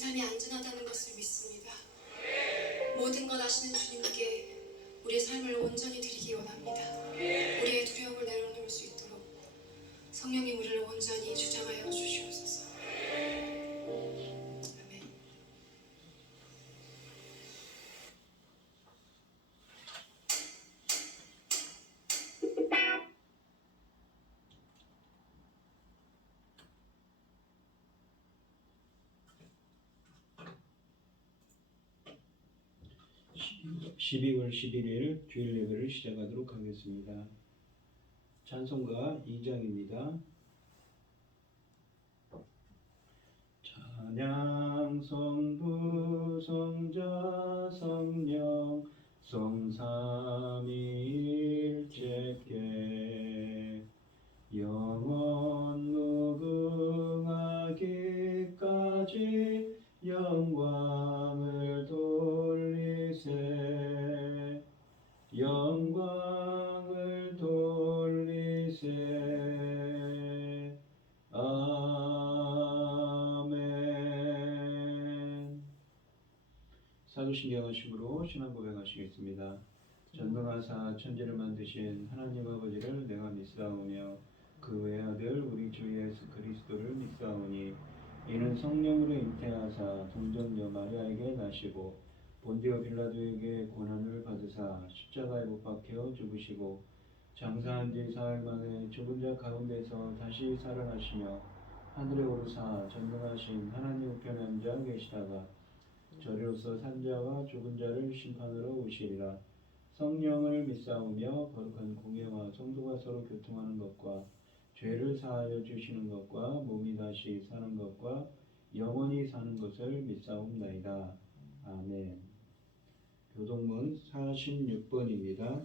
삶이 안전하다는 것을 믿습니다. 모든 것 아시는 주님께 우리의 삶을 온전히 드리기 원합니다. 우리의 두려움을 내려놓을 수 있도록 성령님 우리를 온전히 주장하여 주시옵소서. 아멘. (12월 11일) 주일 예배를 시작하도록 하겠습니다. 찬송가 2장입니다. 찬양 성부 성자 성령 성삼위일체께 영원 무궁하기까지 영광을 돌리세 영광을 돌리세 아멘. 사도신경 하심으로 신앙 고백하시겠습니다. 전능하사 천지를 만드신 하나님 아버지를 내가 믿사오며 그 외아들 우리 주 예수 그리스도를 믿사오니 이는 성령으로 잉태하사 동정녀 마리아에게 나시고 본디오 빌라도에게 고난을 받으사 십자가에 못 박혀 죽으시고 장사한 지 사흘 만에 죽은 자 가운데서 다시 살아나시며 하늘에 오르사 전능하신 하나님 우편에 앉아 계시다가 저리로서 산자와 죽은 자를 심판하러 오시리라. 성령을 믿사오며 거룩한 공예와 성도가 서로 교통하는 것과 죄를 사하여 주시는 것과 몸이 다시 사는 것과 영원히 사는 것을 믿사옵나이다. 아멘. 교동문 46번입니다.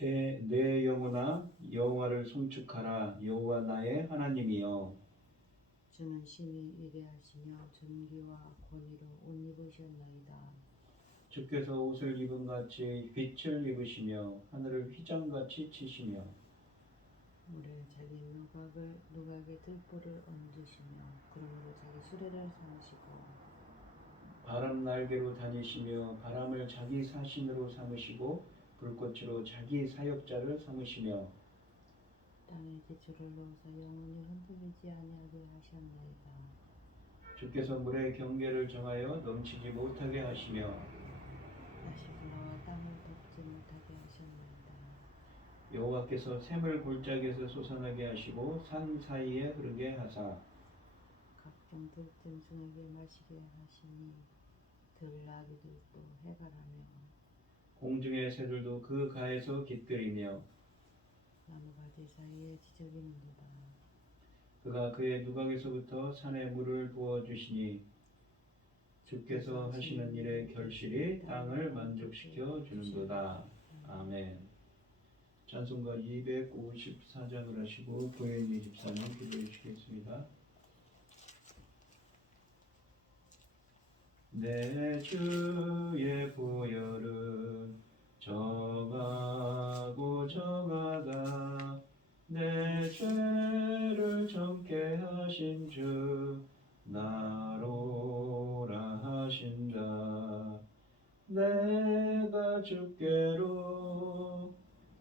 내 영혼아 여호와를 송축하라. 여호와 나의 하나님이여. 주는 심히 위대하시며 존귀와 권위로 옷 입으셨나이다. 주께서 옷을 입은 같이 빛을 입으시며 하늘을 휘장같이 치시며 물에 자기 누각의 들보를 얹으시며 그러므로 자기 수레를 삼으시고 바람 날개로 다니시며 바람을 자기 사신으로 삼으시고 불꽃으로 자기 사역자를 삼으시며 땅에 기초를 놓으사 영원히 흔들리지 아니하게 하셨나이다. 주께서 물의 경계를 정하여 넘치지 못하게 하시며 다시 불어와 땅을 덮지 못하게 하셨나이다. 여호와께서 샘을 골짜기에서 솟아나게 하시고 산 사이에 흐르게 하사 각종 들짐승에게 마시게 하시니 들나귀들도 해발하며 공중의 새들도 그 가에서 깃들이며 나무가지 사이에 지저귀는도다. 그가 그의 누각에서부터 산에 물을 부어주시니 주께서 하시는 일의 결실이 땅을 만족시켜 주는도다. 아멘. 찬송가 254장을 하시고 고혜인이 집사님 기도해 주시겠습니다. 내 주의 보혈은 정하고 정하다. 내 죄를 정케 하신 주 나로라 하신다. 내가 주께로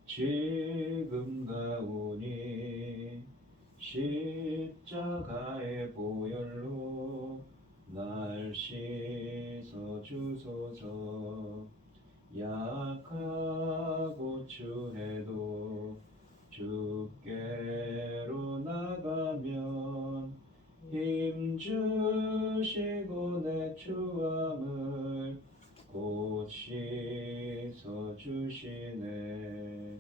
지금 가오니 십자가의 보혈로 날 씻어 주소서. 약하고 추해도 주께로 나가면 힘주시고 내 추함을 곧 씻어 주시네.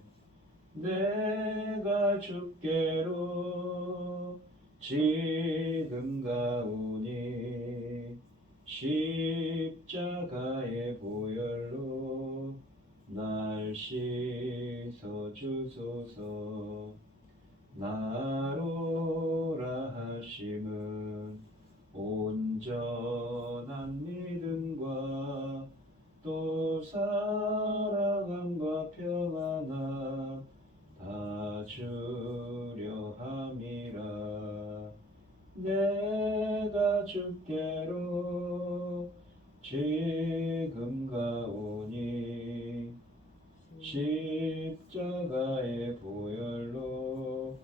내가 주께로 지금 가오니 십자가의 보혈로 날 씻어 주소서. 나로라 하심은 온전한 믿음과 또 사랑함과 평안함 다 주 주께로 지금 가오니 십자가의 보혈로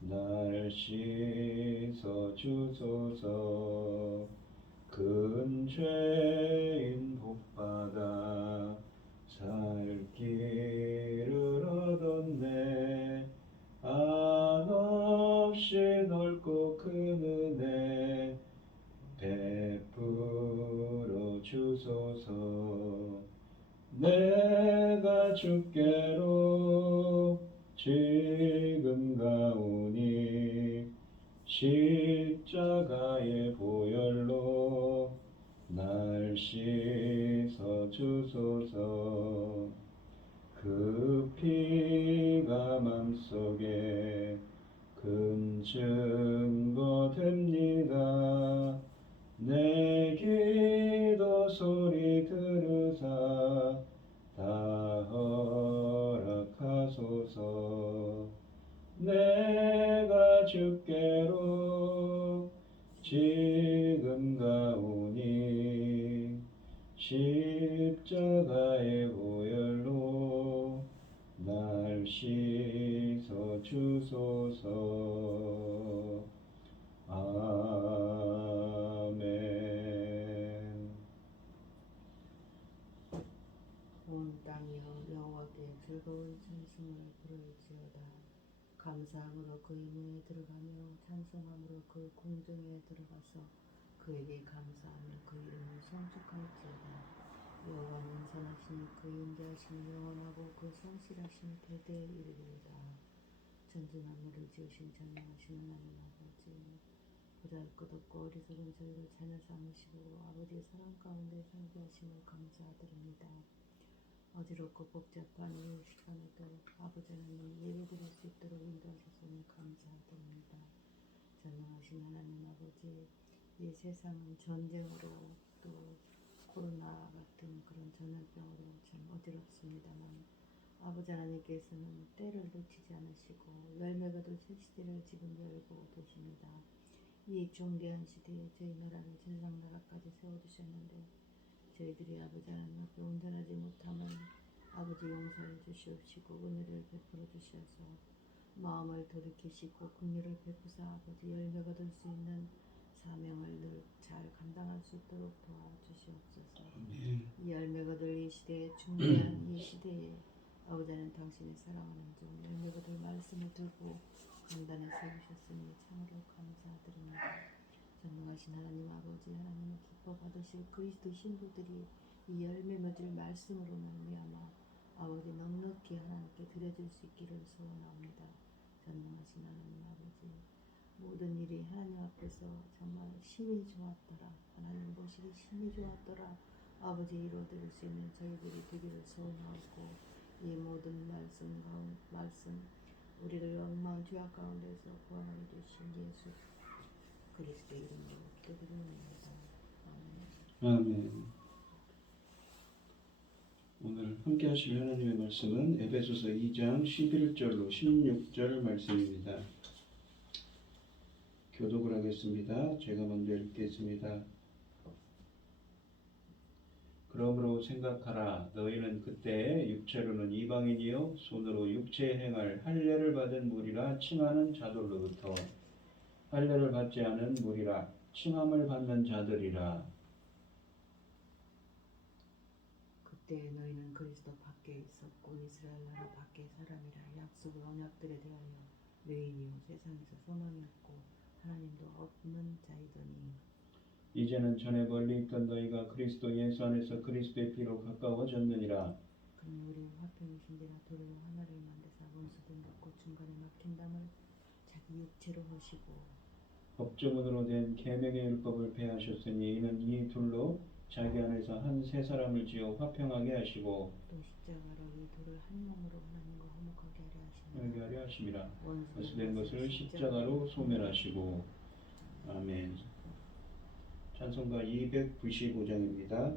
날 씻어 주소서. 큰 죄인 복받아 살 길을 얻었네. 한없이 넓고 큰 은혜 베풀어 주소서. 내가 주께로 지금 가오니 십자가의 보혈로 날 씻어 주소서. 그 피가 맘속에 큰 증거 됩니다. 내 기도 소리 들으사 다 허락하소서. 내가 주께로 지금 가오니 십자가의 보혈로 날 씻어 주소서. 아멘. 온 땅이여 여호와께 즐거운 찬송을 부를지어다. 감사함으로 그의 문에 들어가며 찬송함으로 그 궁정에 들어가서 그에게 감사하며 그 이름을 송축할지어다. 여호와는 선하시니 그 인자하심이 영원하고 그 성실하심이 대대에 이르리이다. 전진 만물을 지으신 전능하신 하나님 아버지, 보잘것없고 어리석은 저희를 자녀 삼으시고 아버지의 사랑 가운데 살게 하심을 감사드립니다. 어지럽고 복잡한 이 시간에도 아버지 하나님 예배드릴 수 있도록 인도하셨으니 감사드립니다. 전능하신 하나님 아버지, 이 세상은 전쟁으로 또 코로나 같은 그런 전염병으로 참 어지럽습니다만 아버지 하나님께서는 때를 놓치지 않으시고 열매가 될 새 시대를 지금 열고 계십니다. 이 중대한 시대에 저희 나라를 세상 나라까지 세워주셨는데 저희들이 아버지 하나님 앞에 온전하지 못하면 아버지 용서해 주시옵시고 은혜를 베풀어 주셔서 마음을 돌이키시고 긍휼을 베푸사 아버지 열매가 될 수 있는 사명을 늘 잘 감당할 수 있도록 도와주시옵소서. 이 열매가 될 이 시대에 중대한 이 시대에 아버지는 당신의 사랑하는 종 열매가 될 말씀을 들고 강단에 세우셨으니 참으로 감사드립니다. 전능하신 하나님 아버지, 하나님의 기뻐 받으실 그리스도 신부들이 이 열매 맺을 말씀으로 말미암아 아버지 넉넉히 하나님께 드려줄 수 있기를 소원합니다. 전능하신 하나님 아버지, 모든 일이 하나님 앞에서 정말 심히 좋았더라, 하나님 보시기 심히 좋았더라 아버지 이루어드릴 수 있는 저희들이 되기를 소원하고 이 모든 말씀 우리를 엉망 죄악 가운데서 구원하여 주신 예수 그리스도 이름으로 기도드립니다. 아멘. 아멘. 오늘 함께 하실 하나님의 말씀은 에베소서 2장 11절로 16절 말씀입니다. 교독을 하겠습니다. 제가 먼저 읽겠습니다. 그러므로 생각하라. 너희는 그때 육체로는 이방인이요 손으로 육체에 행할 할례를 받은 무리라 칭하는 자들로부터 할례를 받지 않은 무리라 칭함을 받는 자들이라. 그때 너희는 그리스도 밖에 있었고 이스라엘 나라 밖의 사람이라 약속의 언약들에 대하여 외인이요 세상에서 소망이 없고 하나님도 없는 자이더니 이제는 전에 멀리 있던 너희가 그리스도 예수 안에서 그리스도의 피로 가까워졌느니라. 그는 우리 화평이신지라 도리어 하나를 만드사 원수된 것고 중간에 막힌 담을 자기 육체로 하시고 법조문으로 된 계명의 율법을 폐하셨으니 이는 이 둘로 자기 안에서 한 세 사람을 지어 화평하게 하시고 또 십자가로 이 둘을 한 몸으로 하나님과 화목하게 하려 하심이라. 원수된 원수된 것을 십자가로 소멸하시고. 아멘. 찬송가 295장입니다.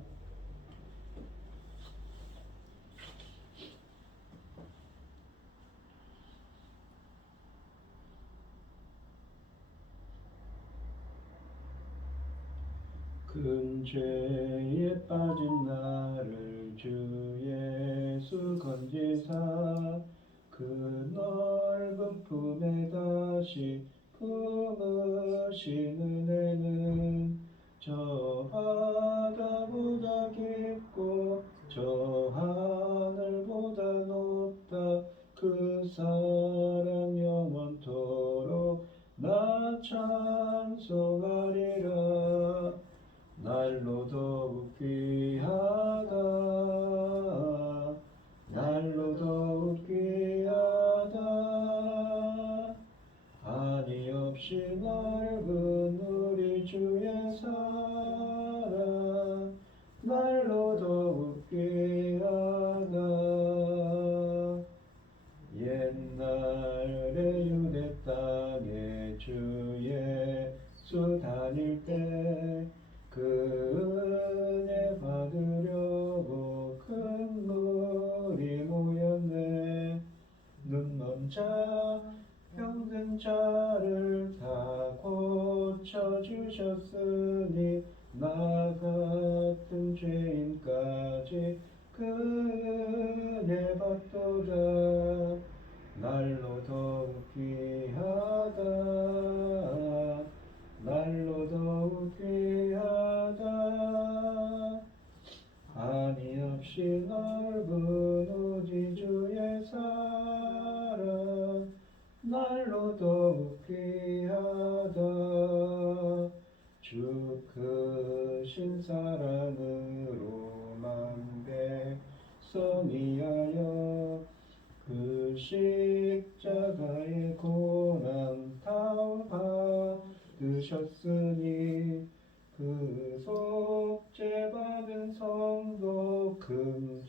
큰 죄에 빠진 나를 주 예수 건지사 그 넓은 품에 다시 품으신 은혜는 저 바다보다 깊고 저 하늘보다 높다 그 사랑 영원토록 나 찬송하리라 날로 더욱 귀하다 날로 더욱 귀하다 한이 없이 넓은 우리 주의 사랑 날로 더욱 귀하다 옛날에 유대 땅에 주 예수 다닐 때 그 은혜 받으려고 큰 물이 모였네 눈먼 자 병든 자를 다 고쳐주셨으니 나 같은 죄인까지 그 은혜 받도다 날로 더욱 귀하다 날로 더욱 귀하다 한이 없이 넓은 우리 주의 사랑 날로 더욱 귀하다 주 크신 사랑으로 만백성 위하여 그 십자가의 고난 다 받으셨으니 그 속죄 받은 성도 큰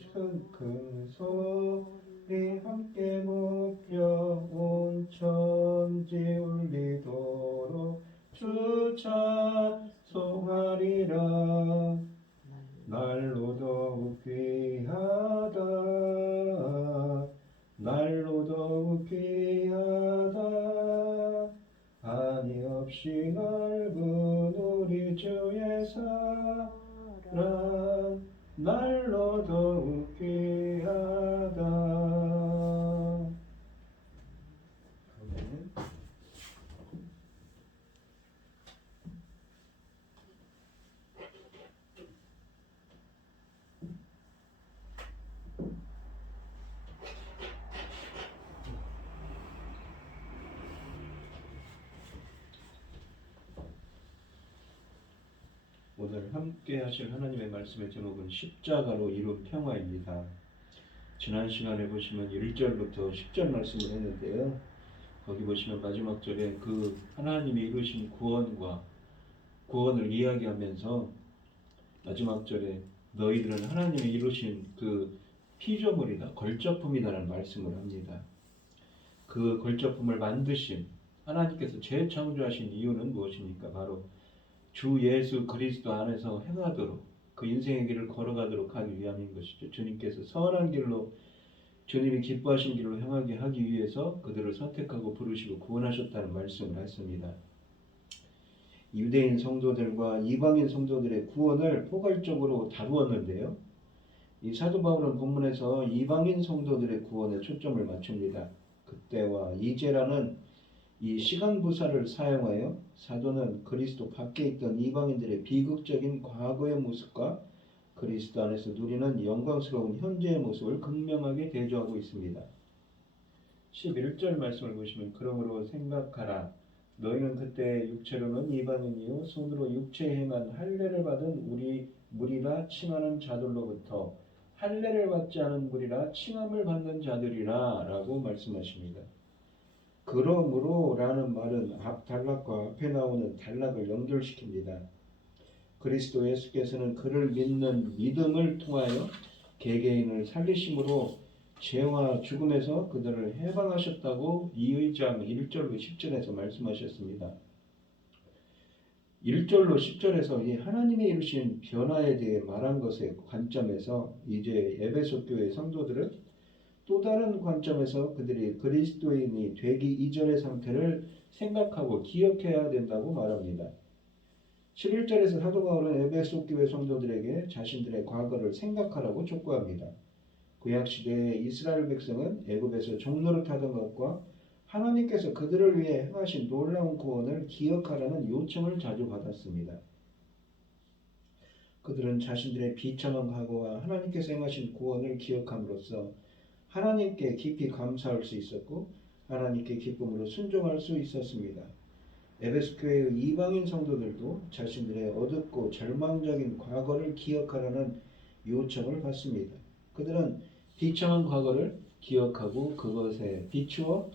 소리 함께 높여 온 천지 울리도록 주 찬송하리라 날로 더욱 귀하다 날로 더욱 귀하다 한이 없이 넓은 우리 주의 사랑 날로 더욱 귀하다 오늘 함께 하실 하나님의 말씀의 제목은 십자가로 이룬 평화입니다. 지난 시간에 보시면 1절부터 10절 말씀을 했는데요. 거기 보시면 마지막 절에 그 하나님이 이루신 구원을 이야기하면서 마지막 절에 너희들은 하나님이 이루신 그 피조물이다, 걸작품이다라는 말씀을 합니다. 그 걸작품을 만드신 하나님께서 재창조하신 이유는 무엇입니까? 바로 주 예수 그리스도 안에서 행하도록 그 인생의 길을 걸어가도록 하기 위함인 것이죠. 주님께서 선한 길로 주님이 기뻐하신 길로 행하게 하기 위해서 그들을 선택하고 부르시고 구원하셨다는 말씀을 했습니다. 유대인 성도들과 이방인 성도들의 구원을 포괄적으로 다루었는데요. 이 사도 바울은 본문에서 이방인 성도들의 구원에 초점을 맞춥니다. 그때와 이제라는 이 시간 부사를 사용하여 사도는 그리스도 밖에 있던 이방인들의 비극적인 과거의 모습과 그리스도 안에서 누리는 영광스러운 현재의 모습을 극명하게 대조하고 있습니다. 11절 말씀을 보시면 그러므로 생각하라. 너희는 그때 육체로는 이방인이요 손으로 육체에 행한 할례를 받은 우리 무리라 칭하는 자들로부터 할례를 받지 않은 무리라 칭함을 받는 자들이라 라고 말씀하십니다. 그러므로 라는 말은 앞 단락과 앞에 나오는 단락을 연결시킵니다. 그리스도 예수께서는 그를 믿는 믿음을 통하여 개개인을 살리심으로 죄와 죽음에서 그들을 해방하셨다고 2장 1절로 10절에서 말씀하셨습니다. 1절로 10절에서 이 하나님이 이루신 변화에 대해 말한 것의 관점에서 이제 에베소 교회 성도들은 또 다른 관점에서 그들이 그리스도인이 되기 이전의 상태를 생각하고 기억해야 된다고 말합니다. 11절에서 사도 바울은 에베소 교회 성도들에게 자신들의 과거를 생각하라고 촉구합니다. 구약 시대의 이스라엘 백성은 애굽에서 종노릇하던 것과 하나님께서 그들을 위해 행하신 놀라운 구원을 기억하라는 요청을 자주 받았습니다. 그들은 자신들의 비참한 과거와 하나님께서 행하신 구원을 기억함으로써 하나님께 깊이 감사할 수 있었고 하나님께 기쁨으로 순종할 수 있었습니다. 에베소 교회의 이방인 성도들도 자신들의 어둡고 절망적인 과거를 기억하라는 요청을 받습니다. 그들은 비참한 과거를 기억하고 그것에 비추어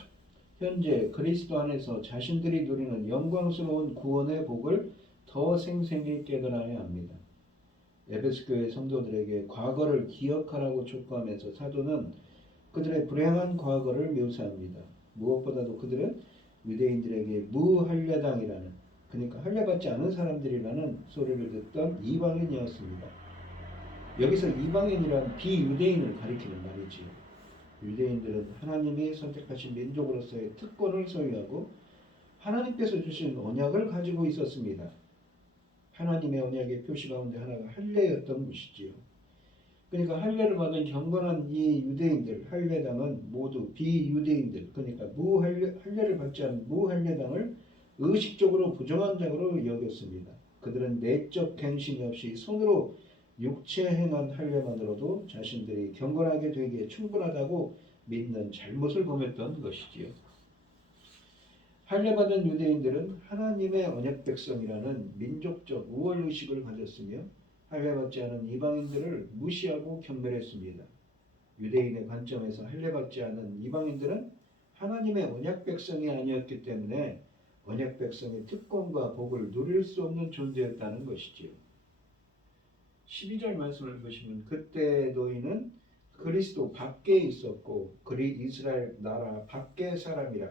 현재 그리스도 안에서 자신들이 누리는 영광스러운 구원의 복을 더 생생히 깨달아야 합니다. 에베소 교회 성도들에게 과거를 기억하라고 촉구하면서 사도는 그들의 불행한 과거를 묘사합니다. 무엇보다도 그들은 유대인들에게 무할례당이라는, 그러니까 할례받지 않은 사람들이라는 소리를 듣던 이방인이었습니다. 여기서 이방인이란 비유대인을 가리키는 말이지요. 유대인들은 하나님이 선택하신 민족으로서의 특권을 소유하고 하나님께서 주신 언약을 가지고 있었습니다. 하나님의 언약의 표시 가운데 하나가 할례였던 것이지요. 그러니까 할례를 받은 경건한 이 유대인들, 할례당은 모두 비유대인들, 그러니까 할례를 받지 않은 무할례당을 의식적으로 부정한 자로 여겼습니다. 그들은 내적 갱신이 없이 손으로 육체 행한 할례만으로도 자신들이 경건하게 되기에 충분하다고 믿는 잘못을 범했던 것이지요. 할례받은 유대인들은 하나님의 언약 백성이라는 민족적 우월의식을 가졌으며 할례받지 않은 이방인들을 무시하고 경멸했습니다. 유대인의 관점에서 할례받지 않은 이방인들은 하나님의 언약 백성이 아니었기 때문에 언약 백성의 특권과 복을 누릴 수 없는 존재였다는 것이지요. 12절 말씀을 보시면 그때 너희는 그리스도 밖에 있었고 이스라엘 나라 밖의 사람이라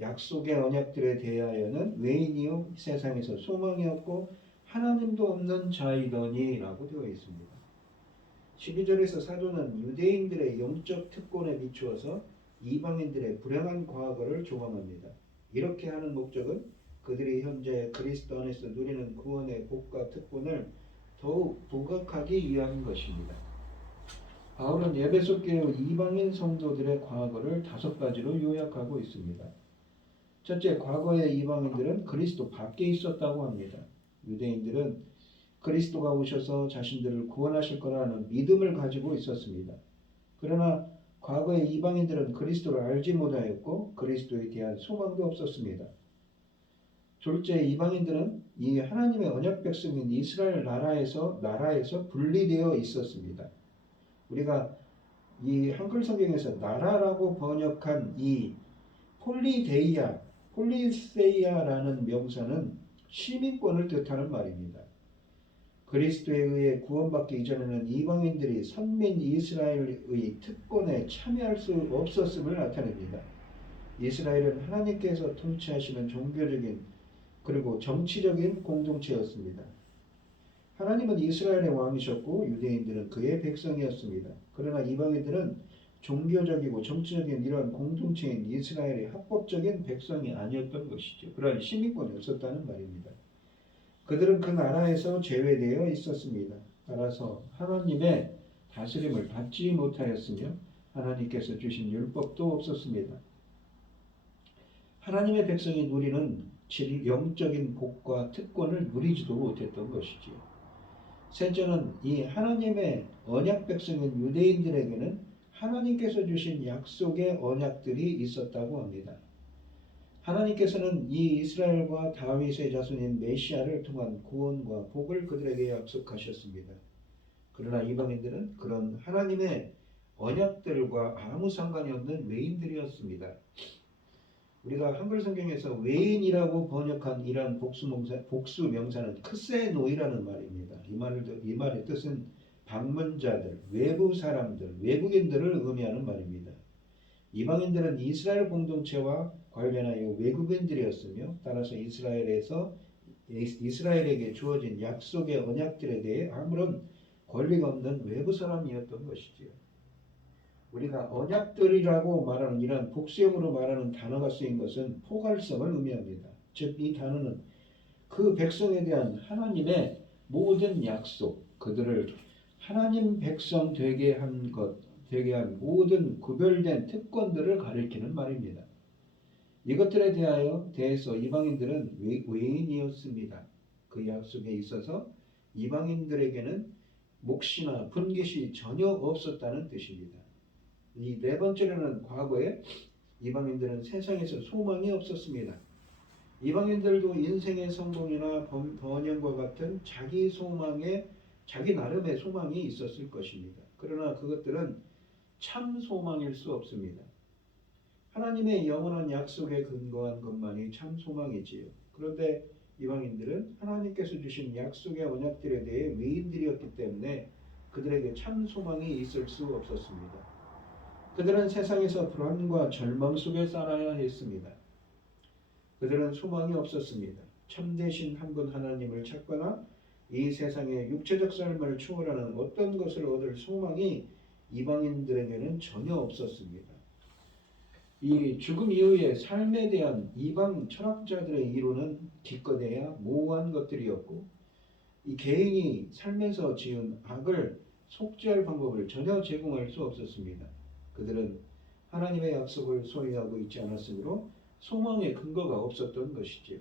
약속의 언약들에 대하여는 외인이요 세상에서 소망이 없고 하나님도 없는 자이더니 라고 되어 있습니다. 12절에서 사도는 유대인들의 영적 특권에 비추어서 이방인들의 불행한 과거를 조망합니다. 이렇게 하는 목적은 그들이 현재 그리스도 안에서 누리는 구원의 복과 특권을 더욱 부각하기 위한 것입니다. 바울은 에베소 교회 이방인 성도들의 과거를 5가지로 요약하고 있습니다. 첫째, 과거의 이방인들은 그리스도 밖에 있었다고 합니다. 유대인들은 그리스도가 오셔서 자신들을 구원하실 거라는 믿음을 가지고 있었습니다. 그러나 과거의 이방인들은 그리스도를 알지 못하였고 그리스도에 대한 소망도 없었습니다. 둘째, 이방인들은 이 하나님의 언약 백성인 이스라엘 나라에서 분리되어 있었습니다. 우리가 이 한글 성경에서 나라라고 번역한 이 폴리세이아라는 명사는 시민권을 뜻하는 말입니다. 그리스도에 의해 구원받기 이전에는 이방인들이 선민 이스라엘의 특권에 참여할 수 없었음을 나타냅니다. 이스라엘은 하나님께서 통치하시는 종교적인 그리고 정치적인 공동체였습니다. 하나님은 이스라엘의 왕이셨고 유대인들은 그의 백성이었습니다. 그러나 이방인들은 종교적이고 정치적인 이러한 공동체인 이스라엘의 합법적인 백성이 아니었던 것이죠. 그러한 시민권이 없었다는 말입니다. 그들은 그 나라에서 제외되어 있었습니다. 따라서 하나님의 다스림을 받지 못하였으며 하나님께서 주신 율법도 없었습니다. 하나님의 백성이 누리는 영적인 복과 특권을 누리지도 못했던 것이지요. 셋째는 이 하나님의 언약 백성인 유대인들에게는 하나님께서 주신 약속의 언약들이 있었다고 합니다. 하나님께서는 이 이스라엘과 다윗의 자손인 메시아를 통한 구원과 복을 그들에게 약속하셨습니다. 그러나 이방인들은 그런 하나님의 언약들과 아무 상관이 없는 외인들이었습니다. 우리가 한글 성경에서 외인이라고 번역한 이러한 복수 명사는 크세노이라는 말입니다. 이 말의 뜻은 방문자들, 외부 사람들, 외국인들을 의미하는 말입니다. 이방인들은 이스라엘 공동체와 관련하여 외국인들이었으며 따라서 이스라엘에게 주어진 약속의 언약들에 대해 아무런 권리가 없는 외부 사람이었던 것이지요. 우리가 언약들이라고 말하는 이러한 복수형으로 말하는 단어가 쓰인 것은 포괄성을 의미합니다. 즉 이 단어는 그 백성에 대한 하나님의 모든 약속, 그들을 하나님 백성 되게 한 모든 구별된 특권들을 가리키는 말입니다. 이것들에 대해서 이방인들은 외인이었습니다. 그 약속에 있어서 이방인들에게는 몫이나 분깃이 전혀 없었다는 뜻입니다. 이 네 번째로는 과거에 이방인들은 세상에서 소망이 없었습니다. 이방인들도 인생의 성공이나 번영과 같은 자기 나름의 소망이 있었을 것입니다. 그러나 그것들은 참 소망일 수 없습니다. 하나님의 영원한 약속에 근거한 것만이 참 소망이지요. 그런데 이방인들은 하나님께서 주신 약속의 언약들에 대해 외인들이었기 때문에 그들에게 참 소망이 있을 수 없었습니다. 그들은 세상에서 불안과 절망 속에 살아야 했습니다. 그들은 소망이 없었습니다. 참되신 한 분 하나님을 찾거나 이 세상의 육체적 삶을 추월하는 어떤 것을 얻을 소망이 이방인들에게는 전혀 없었습니다. 이 죽음 이후의 삶에 대한 이방 철학자들의 이론은 기껏해야 모호한 것들이었고, 이 개인이 살면서 지은 악을 속죄할 방법을 전혀 제공할 수 없었습니다. 그들은 하나님의 약속을 소유하고 있지 않았으므로 소망의 근거가 없었던 것이지요.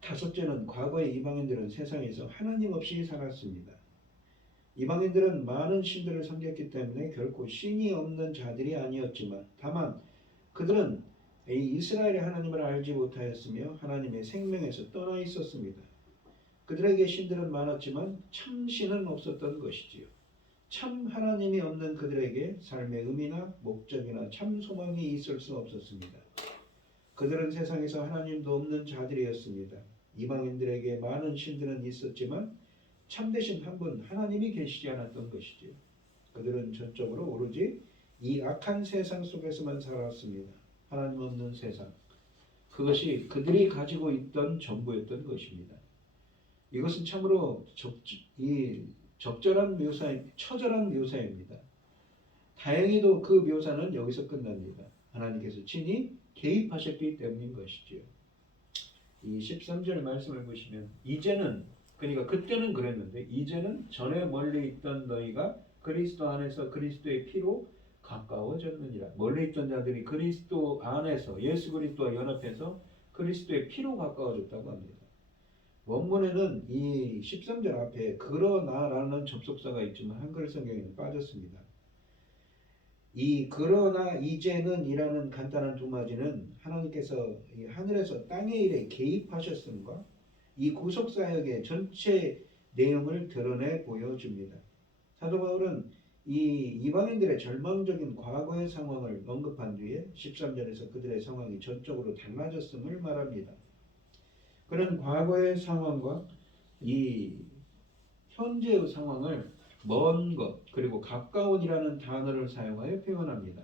다섯째는 과거의 이방인들은 세상에서 하나님 없이 살았습니다. 이방인들은 많은 신들을 섬겼기 때문에 결코 신이 없는 자들이 아니었지만 다만 그들은 이스라엘의 하나님을 알지 못하였으며 하나님의 생명에서 떠나 있었습니다. 그들에게 신들은 많았지만 참 신은 없었던 것이지요. 참 하나님이 없는 그들에게 삶의 의미나 목적이나 참 소망이 있을 수 없었습니다. 그들은 세상에서 하나님도 없는 자들이었습니다. 이방인들에게 많은 신들은 있었지만 참되신 한 분 하나님이 계시지 않았던 것이지요. 그들은 전적으로 오로지 이 악한 세상 속에서만 살았습니다. 하나님 없는 세상. 그것이 그들이 가지고 있던 전부였던 것입니다. 이것은 참으로 처절한 묘사입니다. 다행히도 그 묘사는 여기서 끝납니다. 하나님께서 친히 개입하셨기 때문인 것이지요. 이 13절 말씀을 보시면 이제는, 그러니까 그때는 그랬는데 이제는 전에 멀리 있던 너희가 그리스도 안에서 그리스도의 피로 가까워졌느니라. 멀리 있던 자들이 그리스도 안에서 예수 그리스도와 연합해서 그리스도의 피로 가까워졌다고 합니다. 원문에는 이 13절 앞에 그러나라는 접속사가 있지만 한글 성경에는 빠졌습니다. 이 그러나 이제는 이라는 간단한 두마디는 하나님께서 이 하늘에서 땅의 일에 개입하셨음과 이 구속사역의 전체 내용을 드러내 보여줍니다. 사도 바울은 이 이방인들의 절망적인 과거의 상황을 언급한 뒤에 13절에서 그들의 상황이 전적으로 달라졌음을 말합니다. 그런 과거의 상황과 이 현재의 상황을 먼 것 그리고 가까운이라는 단어를 사용하여 표현합니다.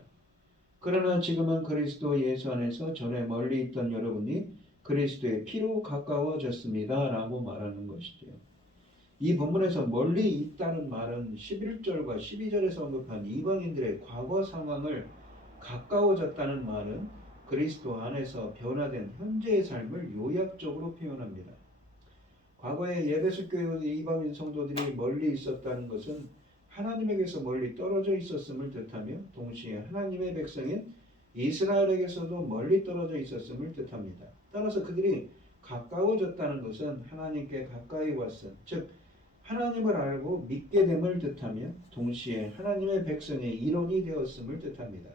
그러나 지금은 그리스도 예수 안에서 전에 멀리 있던 여러분이 그리스도의 피로 가까워졌습니다 라고 말하는 것이죠. 이 본문에서 멀리 있다는 말은 11절과 12절에서 언급한 이방인들의 과거 상황을 가까워졌다는 말은 그리스도 안에서 변화된 현재의 삶을 요약적으로 표현합니다. 과거에 에베소 교회 이방인 성도들이 멀리 있었다는 것은 하나님에게서 멀리 떨어져 있었음을 뜻하며 동시에 하나님의 백성인 이스라엘에게서도 멀리 떨어져 있었음을 뜻합니다. 따라서 그들이 가까워졌다는 것은 하나님께 가까이 왔음, 즉 하나님을 알고 믿게 됨을 뜻하며 동시에 하나님의 백성의 일원이 되었음을 뜻합니다.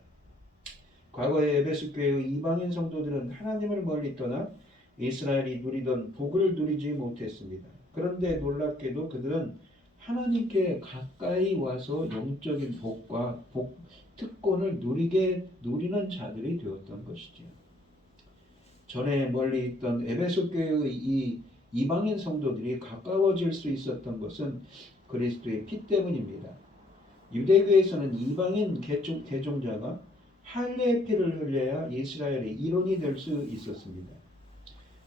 과거의 에베소 교회의 이방인 성도들은 하나님을 멀리 떠나 이스라엘이 누리던 복을 누리지 못했습니다. 그런데 놀랍게도 그들은 하나님께 가까이 와서 영적인 복과 특권을 누리는 자들이 되었던 것이죠. 전에 멀리 있던 에베소 교회의 이 이방인 성도들이 가까워질 수 있었던 것은 그리스도의 피 때문입니다. 유대교에서는 이방인 개종자가 할례의 피를 흘려야 이스라엘의 일원이 될 수 있었습니다.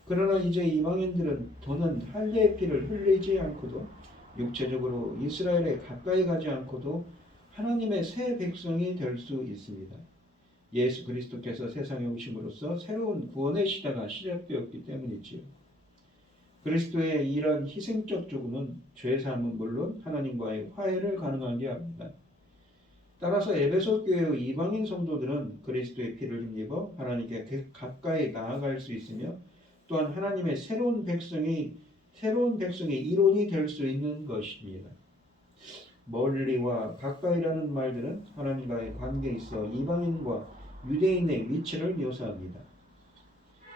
그러나 이제 이방인들은 더는 할례의 피를 흘리지 않고도 육체적으로 이스라엘에 가까이 가지 않고도 하나님의 새 백성이 될 수 있습니다. 예수 그리스도께서 세상에 오심으로써 새로운 구원의 시대가 시작되었기 때문이지요. 그리스도의 이런 희생적 죽음은 죄사함은 물론 하나님과의 화해를 가능하게 합니다. 따라서 에베소 교회의 이방인 성도들은 그리스도의 피를 힘입어 하나님께 가까이 나아갈 수 있으며 또한 하나님의 새로운 백성의 이론이 될 수 있는 것입니다. 멀리와 가까이라는 말들은 하나님과의 관계에 있어 이방인과 유대인의 위치를 묘사합니다.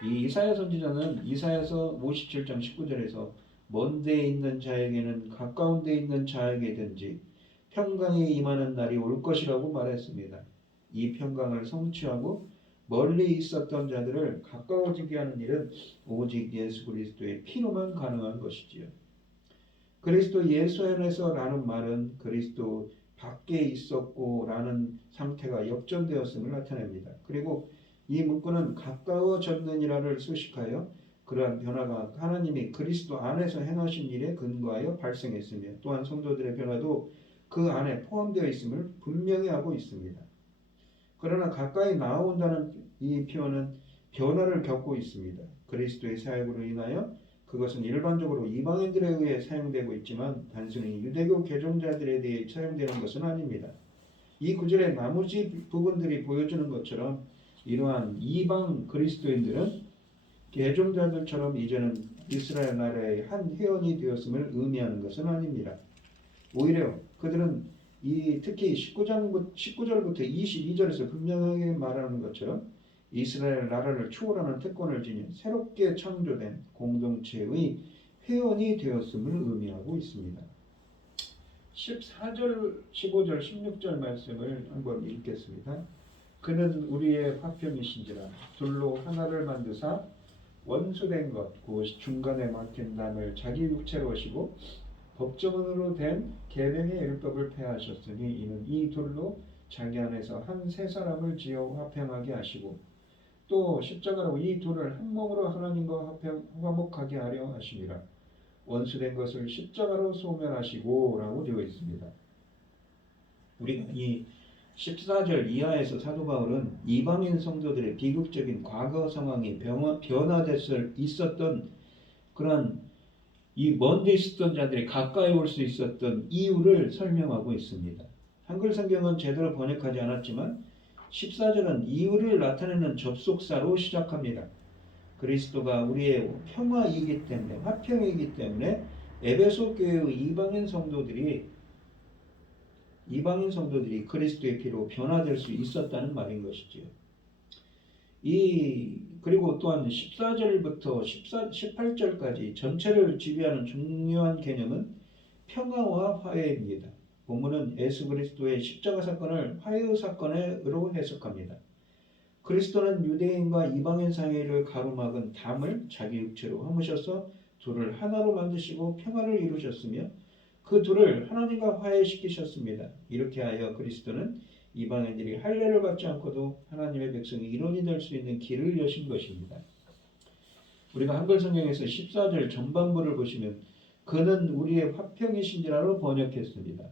이 이사야 선지자는 이사야서 57장 19절에서 먼 데에 있는 자에게는 가까운 데에 있는 자에게든지 평강이 임하는 날이 올 것이라고 말했습니다. 이 평강을 성취하고 멀리 있었던 자들을 가까워지게 하는 일은 오직 예수 그리스도의 피로만 가능한 것이지요. 그리스도 예수 안에서 라는 말은 그리스도 밖에 있었고 라는 상태가 역전되었음을 나타냅니다. 그리고 이 문구는 가까워졌느니라를 수식하여 그러한 변화가 하나님이 그리스도 안에서 행하신 일에 근거하여 발생했으며 또한 성도들의 변화도 그 안에 포함되어 있음을 분명히 하고 있습니다. 그러나 가까이 나아온다는 이 표현은 변화를 겪고 있습니다. 그리스도의 사역으로 인하여 그것은 일반적으로 이방인들에 의해 사용되고 있지만 단순히 유대교 개종자들에 대해 사용되는 것은 아닙니다. 이 구절의 나머지 부분들이 보여주는 것처럼 이러한 이방 그리스도인들은 개종자들처럼 이제는 이스라엘 나라의 한 회원이 되었음을 의미하는 것은 아닙니다. 오히려 그들은 특히 19절부터 22절에서 분명하게 말하는 것처럼 이스라엘 나라를 초월하는 특권을 지닌 새롭게 창조된 공동체의 회원이 되었음을 의미하고 있습니다. 14절, 15절, 16절 말씀을 한번 읽겠습니다. 그는 우리의 화평이신지라 둘로 하나를 만드사 원수된 것 곧 중간에 막힌 담을 자기 육체로 하시고 법정으로 된 계명의 율법을 폐하셨으니 이는 이 둘로 자기 안에서 한 세 사람을 지어 화평하게 하시고 또 십자가로 이 둘을 한 몸으로 하나님과 화목하게 하려 하심이라. 원수된 것을 십자가로 소멸하시고 라고 되어 있습니다. 우리가 이 14절 이하에서 사도 바울은 이방인 성도들의 비극적인 과거 상황이 변화됐을 있었던 그런 이 먼데 있었던 자들이 가까이 올 수 있었던 이유를 설명하고 있습니다. 한글 성경은 제대로 번역하지 않았지만 14절은 이유를 나타내는 접속사로 시작합니다. 그리스도가 우리의 평화이기 때문에 화평이기 때문에 에베소 교회의 이방인 성도들이 그리스도의 피로 변화될 수 있었다는 말인 것이지요. 그리고 또한 14절부터 18절까지 전체를 지배하는 중요한 개념은 평화와 화해입니다. 본문은 예수 그리스도의 십자가 사건을 화해의 사건으로 해석합니다. 그리스도는 유대인과 이방인 사이를 가로막은 담을 자기 육체로 허무셔서 둘을 하나로 만드시고 평화를 이루셨으며 그 둘을 하나님과 화해시키셨습니다. 이렇게 하여 그리스도는 이방인들이 할례를 받지 않고도 하나님의 백성이 일원이 될 수 있는 길을 여신 것입니다. 우리가 한글 성경에서 14절 전반부를 보시면 그는 우리의 화평이신지라로 번역했습니다.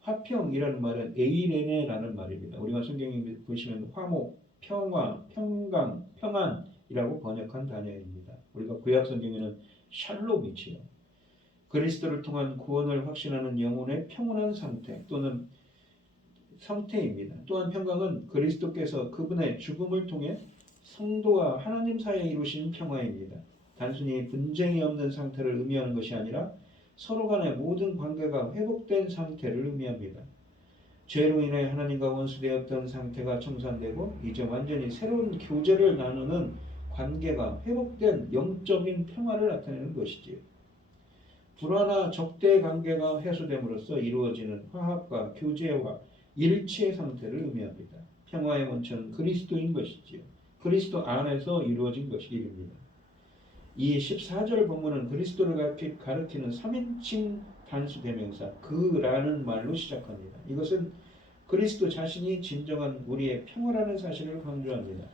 화평이라는 말은 에이레네라는 말입니다. 우리가 성경에 보시면 화목, 평화, 평강, 평안이라고 번역한 단어입니다. 우리가 구약 성경에는 샬롬이지요. 그리스도를 통한 구원을 확신하는 영혼의 평온한 상태 또는 상태입니다. 또한 평강은 그리스도께서 그분의 죽음을 통해 성도와 하나님 사이에 이루신 평화입니다. 단순히 분쟁이 없는 상태를 의미하는 것이 아니라 서로 간의 모든 관계가 회복된 상태를 의미합니다. 죄로 인해 하나님과 원수되었던 상태가 청산되고 이제 완전히 새로운 교제를 나누는 관계가 회복된 영적인 평화를 나타내는 것이지요. 불화나 적대 관계가 해소됨으로써 이루어지는 화합과 교제와 일치의 상태를 의미합니다. 평화의 원천은 그리스도인 것이지요. 그리스도 안에서 이루어진 것입니다. 이 14절 본문은 그리스도를 가리키는 3인칭 단수 대명사 그라는 말로 시작합니다. 이것은 그리스도 자신이 진정한 우리의 평화라는 사실을 강조합니다.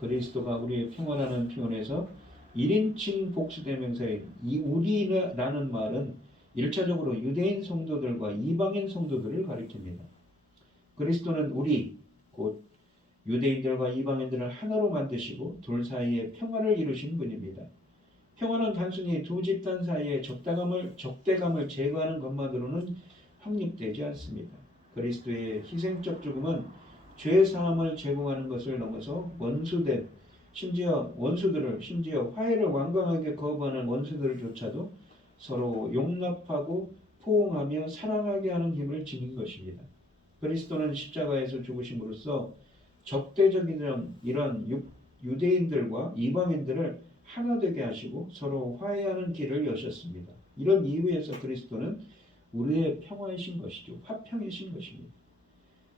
그리스도가 우리의 평화라는 표현에서 1인칭 복수 대명사인 이 우리라는 말은 1차적으로 유대인 성도들과 이방인 성도들을 가리킵니다. 그리스도는 우리 곧 유대인들과 이방인들을 하나로 만드시고 둘 사이에 평화를 이루신 분입니다. 평화는 단순히 두 집단 사이의 적대감을 제거하는 것만으로는 확립되지 않습니다. 그리스도의 희생적 죽음은 죄 사함을 제공하는 것을 넘어서 심지어 화해를 완강하게 거부하는 원수들조차도 서로 용납하고 포옹하며 사랑하게 하는 힘을 지닌 것입니다. 그리스도는 십자가에서 죽으심으로써 적대적인 이런 유대인들과 이방인들을 하나 되게 하시고 서로 화해하는 길을 여셨습니다. 이런 이유에서 그리스도는 우리의 평화이신 것이죠. 화평이신 것입니다.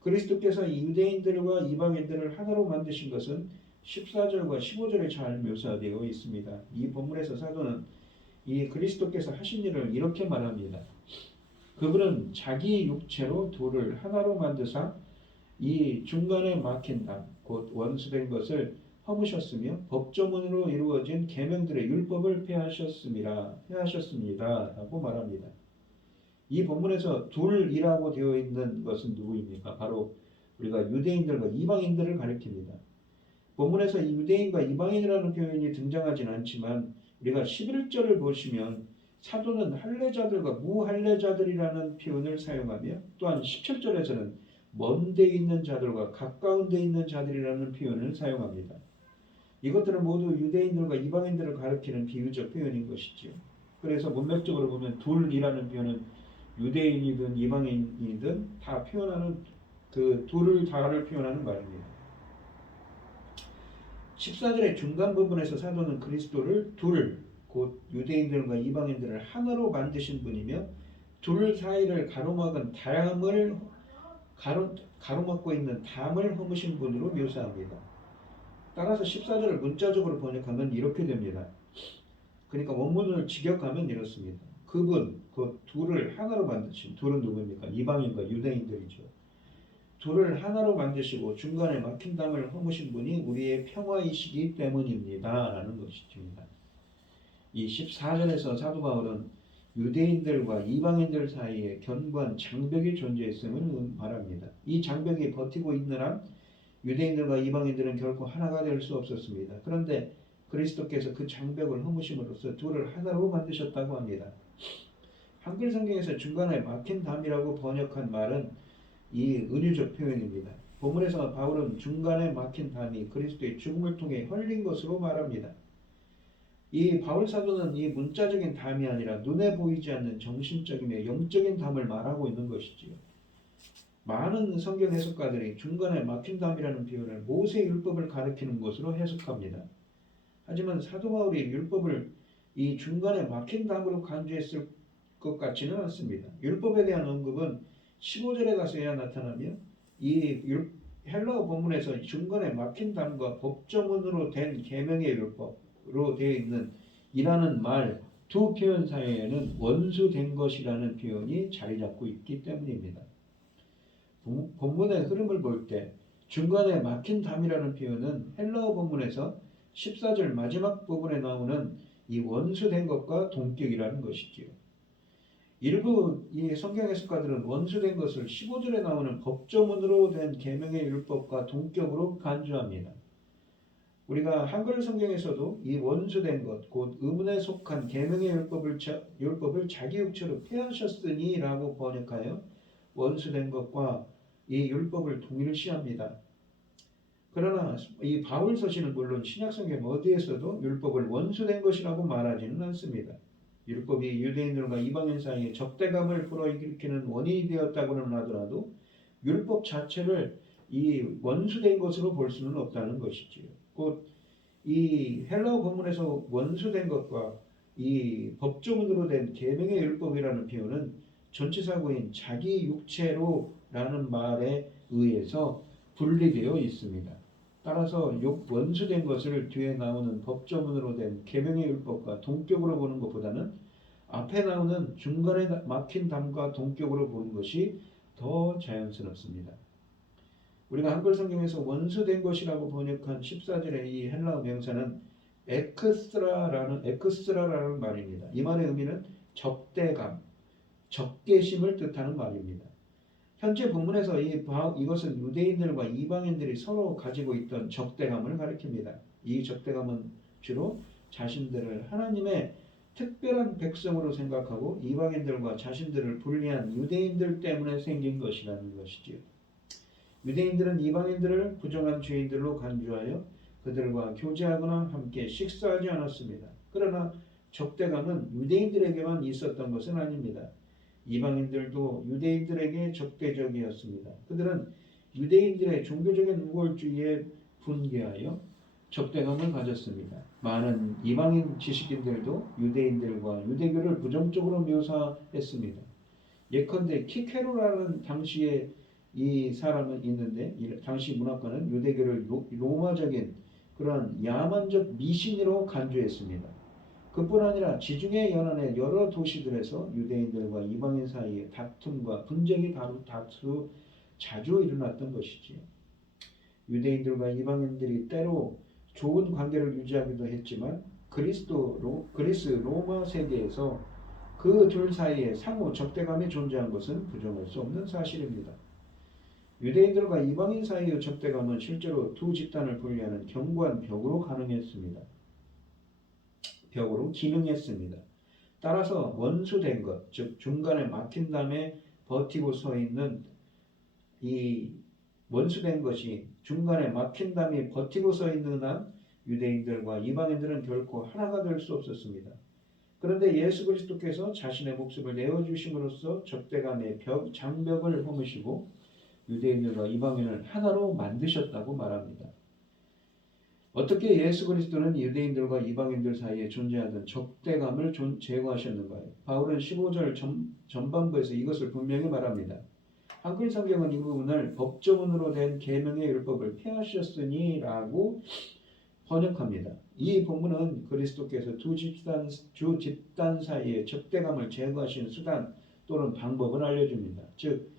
그리스도께서 유대인들과 이방인들을 하나로 만드신 것은 14절과 15절에 잘 묘사되어 있습니다. 이 본문에서 사도는 이 그리스도께서 하신 일을 이렇게 말합니다. 그분은 자기 육체로 둘을 하나로 만드사 이 중간에 막힌 담, 곧 원수된 것을 허무셨으며 법조문으로 이루어진 계명들의 율법을 폐하셨습니다. 라고 말합니다. 이 본문에서 둘이라고 되어 있는 것은 누구입니까? 바로 우리가 유대인들과 이방인들을 가리킵니다. 본문에서 유대인과 이방인이라는 표현이 등장하진 않지만 우리가 11절을 보시면 사도는 할례자들과 무할례자들이라는 표현을 사용하며 또한 17절에서는 먼 데 있는 자들과 가까운 데 있는 자들이라는 표현을 사용합니다. 이것들은 모두 유대인들과 이방인들을 가리키는 비유적 표현인 것이지요. 그래서 문맥적으로 보면 둘이라는 표현은 유대인이든 이방인이든 다 표현하는 그 둘을 다를 표현하는 말입니다. 14절의 중간 부분에서 사도는 그리스도를 곧 유대인들과 이방인들을 하나로 만드신 분이며 둘 사이를 가로막고 있는 담을 허무신 분으로 묘사합니다. 따라서 14절을 문자적으로 번역하면 이렇게 됩니다. 그러니까 원문을 직역하면 이렇습니다. 그분, 그 둘을 하나로 만드신, 둘은 누구입니까? 이방인과 유대인들이죠. 둘을 하나로 만드시고 중간에 막힌 담을 허무신 분이 우리의 평화이시기 때문입니다. 라는 것입니다. 이 14절에서 사도 바울은 유대인들과 이방인들 사이에 견고한 장벽이 존재했음을 말합니다. 이 장벽이 버티고 있는 한 유대인들과 이방인들은 결코 하나가 될 수 없었습니다. 그런데 그리스도께서 그 장벽을 허무심으로써 둘을 하나로 만드셨다고 합니다. 한글 성경에서 중간에 막힌 담이라고 번역한 말은 이 은유적 표현입니다. 본문에서 바울은 중간에 막힌 담이 그리스도의 죽음을 통해 헐린 것으로 말합니다. 이 바울 사도는 이 문자적인 담이 아니라 눈에 보이지 않는 정신적이며 영적인 담을 말하고 있는 것이지요. 많은 성경 해석가들이 중간에 막힌 담이라는 표현을 모세 율법을 가리키는 것으로 해석합니다. 하지만 사도 바울이 율법을 이 중간에 막힌 담으로 간주했을 것 같지는 않습니다. 율법에 대한 언급은 15절에 가서야 나타나며 이 헬라어 본문에서 중간에 막힌 담과 법조문으로 된 계명의 율법으로 되어 있는 이라는 말 두 표현 사이에는 원수된 것이라는 표현이 자리 잡고 있기 때문입니다. 본문의 흐름을 볼 때 중간에 막힌 담이라는 표현은 헬라어 본문에서 14절 마지막 부분에 나오는 이 원수된 것과 동격이라는 것이지요. 일부 이 성경 해석가들은 원수된 것을 15절에 나오는 법조문으로 된 계명의 율법과 동격으로 간주합니다. 우리가 한글 성경에서도 이 원수된 것, 곧 의문에 속한 계명의 율법을 자기 육체로 폐하셨으니라고 번역하여 원수된 것과 이 율법을 동일시합니다. 그러나 이 바울 서신은 물론 신약성경 어디에서도 율법을 원수된 것이라고 말하지는 않습니다. 율법이 유대인들과 이방인 사이에 적대감을 불어일으키는 원인이 되었다고는 하더라도 율법 자체를 이 원수된 것으로 볼 수는 없다는 것이지요. 곧 이 헬라어 본문에서 원수된 것과 이 법조문으로 된 계명의 율법이라는 표현은 전치사구인 자기 육체로라는 말에 의해서 분리되어 있습니다. 따라서 원수된 것을 뒤에 나오는 법조문으로 된 계명의 율법과 동격으로 보는 것보다는 앞에 나오는 중간에 막힌 담과 동격으로 보는 것이 더 자연스럽습니다. 우리가 한글 성경에서 원수된 것이라고 번역한 14절의 이 헬라어 명사는 엑스트라라는 말입니다. 이 말의 의미는 적대감, 적개심을 뜻하는 말입니다. 현재 본문에서 이것은 유대인들과 이방인들이 서로 가지고 있던 적대감을 가리킵니다. 이 적대감은 주로 자신들을 하나님의 특별한 백성으로 생각하고 이방인들과 자신들을 분리한 유대인들 때문에 생긴 것이라는 것이지요. 유대인들은 이방인들을 부정한 죄인들로 간주하여 그들과 교제하거나 함께 식사하지 않았습니다. 그러나 적대감은 유대인들에게만 있었던 것은 아닙니다. 이방인들도 유대인들에게 적대적이었습니다. 그들은 유대인들의 종교적인 우월주의에 분개하여 적대감을 가졌습니다. 많은 이방인 지식인들도 유대인들과 유대교를 부정적으로 묘사했습니다. 예컨대 키케로라는 당시에 이 사람은 있는데 당시 문학가는 유대교를 로마적인 그런 야만적 미신으로 간주했습니다. 그뿐 아니라 지중해 연안의 여러 도시들에서 유대인들과 이방인 사이의 다툼과 분쟁이 다수 자주 일어났던 것이지요. 유대인들과 이방인들이 때로 좋은 관계를 유지하기도 했지만 그리스 로마 세계에서 그 둘 사이에 상호 적대감이 존재한 것은 부정할 수 없는 사실입니다. 유대인들과 이방인 사이의 적대감은 실제로 두 집단을 분리하는 견고한 벽으로 기능했습니다. 따라서 원수된 것, 즉 중간에 막힌 다음에 버티고 서 있는 이 원수된 것이 중간에 막힌 다음에 버티고 서 있는 한 유대인들과 이방인들은 결코 하나가 될 수 없었습니다. 그런데 예수 그리스도께서 자신의 목숨을 내어주심으로써 적대감의 장벽을 허무시고 유대인들과 이방인을 하나로 만드셨다고 말합니다. 어떻게 예수 그리스도는 유대인들과 이방인들 사이에 존재하던 적대감을 제거하셨는가요? 바울은 15절 전반부에서 이것을 분명히 말합니다. 한글 성경은 이 부분을 법조문으로 된 계명의 율법을 폐하셨으니 라고 번역합니다. 이 본문은 그리스도께서 두 집단 사이의 적대감을 제거하신 수단 또는 방법을 알려줍니다. 즉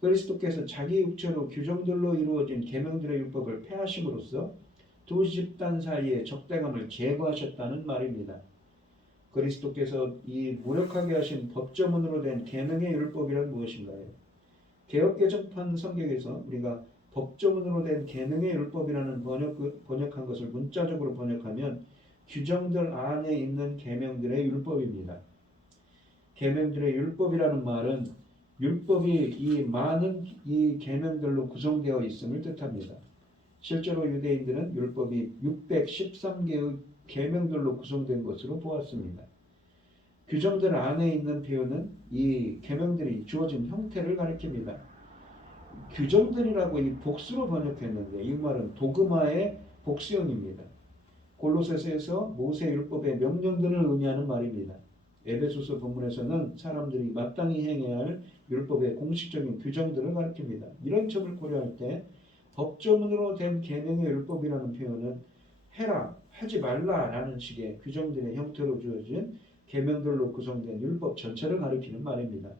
그리스도께서 자기 육체로 규정들로 이루어진 계명들의 율법을 폐하심으로써 두 집단 사이의 적대감을 제거하셨다는 말입니다. 그리스도께서 이 무력하게 하신 법조문으로 된 계명의 율법이란 무엇인가요? 개역개정판 성경에서 우리가 법조문으로 된 계명의 율법이라는 번역한 것을 문자적으로 번역하면 규정들 안에 있는 계명들의 율법입니다. 계명들의 율법이라는 말은 율법이 이 많은 이 계명들로 구성되어 있음을 뜻합니다. 실제로 유대인들은 율법이 613개의 계명들로 구성된 것으로 보았습니다. 규정들 안에 있는 표현은 이 계명들이 주어진 형태를 가리킵니다. 규정들이라고 이 복수로 번역했는데 이 말은 도그마의 복수형입니다. 골로새서에서 모세 율법의 명령들을 의미하는 말입니다. 에베소서 본문에서는 사람들이 마땅히 행해야 할 율법의 공식적인 규정들을 가리킵니다. 이런 점을 고려할 때 법조문으로 된 계명의 율법이라는 표현은 해라, 하지 말라라는 식의 규정들의 형태로 주어진 계명들로 구성된 율법 전체를 가리키는 말입니다.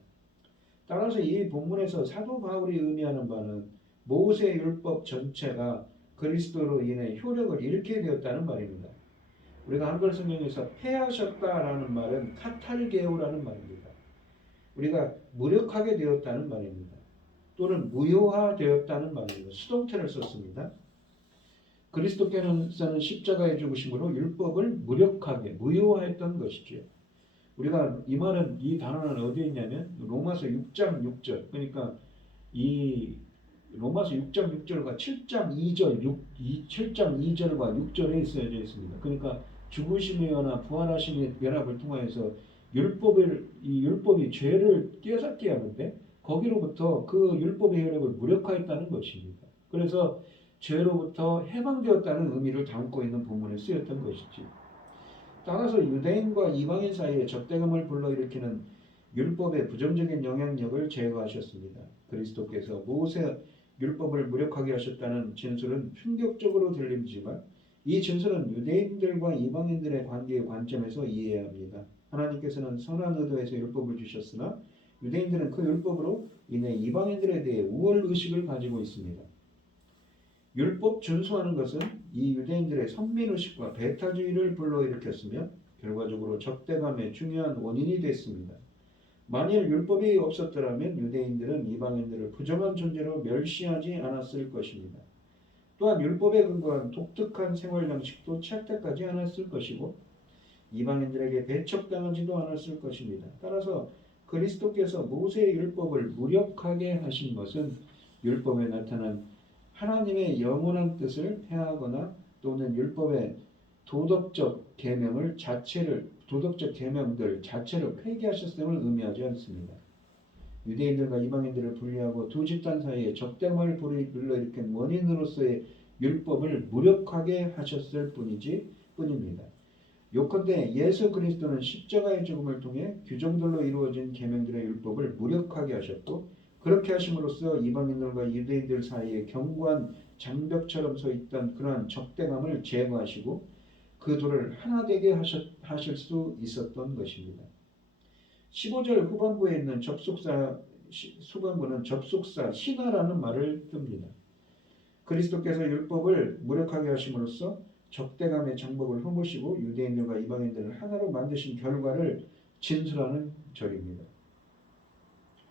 따라서 이 본문에서 사도 바울이 의미하는 바는 모세 율법 전체가 그리스도로 인해 효력을 잃게 되었다는 말입니다. 우리가 한글 성경에서 폐하셨다라는 말은 카탈게오라는 말입니다. 우리가 무력하게 되었다는 말입니다. 또는 무효화되었다는 말입니다. 수동태를 썼습니다. 그리스도께서는 십자가의 죽으심으로 율법을 무력하게 무효화했던 것이죠. 우리가 이 말은 이 단어는 어디에 있냐면 로마서 6장 6절 그러니까 이 로마서 6장 6절과 7장 2절과 6절에 쓰여져 있습니다. 그러니까 죽으심의 연합, 부활하심의 연합을 통하여서 율법이 죄를 깨닫게 하는데 거기로부터 그 율법의 효력을 무력화했다는 것입니다. 그래서 죄로부터 해방되었다는 의미를 담고 있는 본문에 쓰였던 것이지. 따라서 유대인과 이방인 사이에 적대감을 불러일으키는 율법의 부정적인 영향력을 제거하셨습니다. 그리스도께서 모세 율법을 무력하게 하셨다는 진술은 충격적으로 들리지만 이 진술은 유대인들과 이방인들의 관계의 관점에서 이해해야 합니다. 하나님께서는 선한 의도에서 율법을 주셨으나 유대인들은 그 율법으로 인해 이방인들에 대해 우월의식을 가지고 있습니다. 율법 준수하는 것은 이 유대인들의 선민의식과 배타주의를 불러일으켰으며 결과적으로 적대감의 중요한 원인이 됐습니다. 만일 율법이 없었더라면 유대인들은 이방인들을 부정한 존재로 멸시하지 않았을 것입니다. 또한 율법에 근거한 독특한 생활 양식도 채택하지 않았을 것이고 이방인들에게 배척당하지도 않았을 것입니다. 따라서 그리스도께서 모세의 율법을 무력하게 하신 것은 율법에 나타난 하나님의 영원한 뜻을 폐하거나 또는 율법의 도덕적 계명들 자체를 폐기하셨음을 의미하지 않습니다. 유대인들과 이방인들을 분리하고 두 집단 사이에 적대감을 불러일으킨 원인으로서의 율법을 무력하게 하셨을 뿐입니다. 요컨대 예수 그리스도는 십자가의 죽음을 통해 규정들로 이루어진 계명들의 율법을 무력하게 하셨고 그렇게 하심으로써 이방인들과 유대인들 사이에 견고한 장벽처럼 서 있던 그러한 적대감을 제거하시고 그 둘을 하나 되게 하실 수 있었던 것입니다. 15절 후반부에 있는 후반부는 접속사 신하라는 말을 씁니다. 그리스도께서 율법을 무력하게 하심으로써 적대감의 장벽을 허무시고 유대인들과 이방인들을 하나로 만드신 결과를 진술하는 절입니다.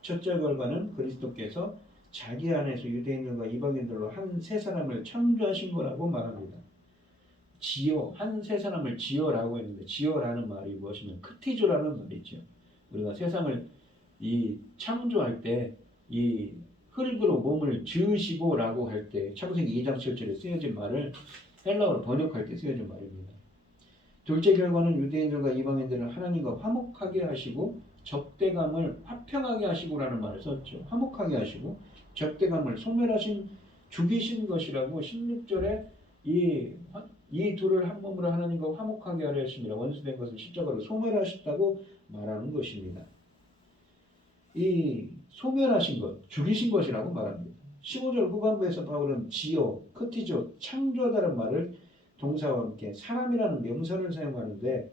첫째 결과는 그리스도께서 자기 안에서 유대인들과 이방인들로 한 세 사람을 창조하신 거라고 말합니다. 한 세 사람을 지어라고 했는데 지어라는 말이 무엇이냐면 크티조라는 말이죠. 우리가 세상을 창조할 때 이 흙으로 몸을 지으시고라고 할 때 창세기 2장 7절에 쓰여진 말을 헬라어로 번역할 때 쓰여진 말입니다. 둘째 결과는 유대인들과 이방인들을 하나님과 화목하게 하시고 적대감을 화평하게 하시고라는 말을 썼죠. 화목하게 하시고 적대감을 죽이신 것이라고 16절에 이 둘을 한 몸으로 하나님과 화목하게 하려 하심이라 원수된 것을 십자가로 소멸하셨다고 말하는 것입니다. 이 소멸하신 것, 죽이신 것이라고 말합니다. 15절 후반부에서 바울은 크티조, 창조하다는 말을 동사와 함께 사람이라는 명사를 사용하는데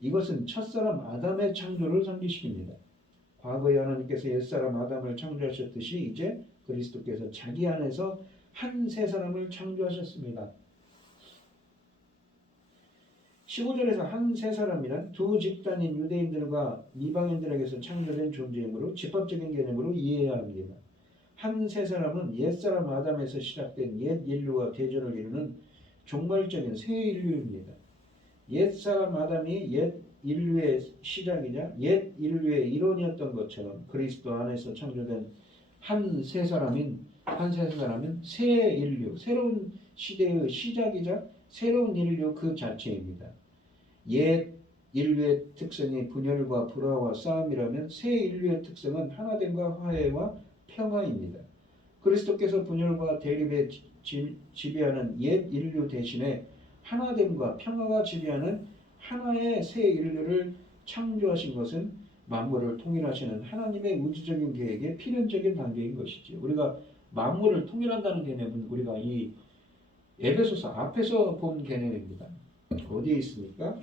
이것은 첫사람 아담의 창조를 상기시킵니다. 과거에 하나님께서 옛사람 아담을 창조하셨듯이 이제 그리스도께서 자기 안에서 한 세 사람을 창조하셨습니다. 15절에서 한 세 사람이란 두 집단인 유대인들과 이방인들에게서 창조된 존재이므로 집합적인 개념으로 이해해야 합니다. 한 세 사람은 옛사람 아담에서 시작된 옛 인류와 대조를 이루는 종말적인 새 인류입니다. 옛사람 아담이 옛 인류의 시작이자 옛 인류의 이론이었던 것처럼 그리스도 안에서 창조된 한 세 사람은 새 인류, 새로운 시대의 시작이자 새로운 인류 그 자체입니다. 옛 인류의 특성이 분열과 불화와 싸움이라면 새 인류의 특성은 하나됨과 화해와 평화입니다. 그리스도께서 분열과 대립에 지배하는 옛 인류 대신에 하나됨과 평화가 지배하는 하나의 새 인류를 창조하신 것은 만물을 통일하시는 하나님의 우주적인 계획의 필연적인 단계인 것이죠. 우리가 만물을 통일한다는 개념은 우리가 이 에베소서 앞에서 본 개념입니다. 어디에 있습니까?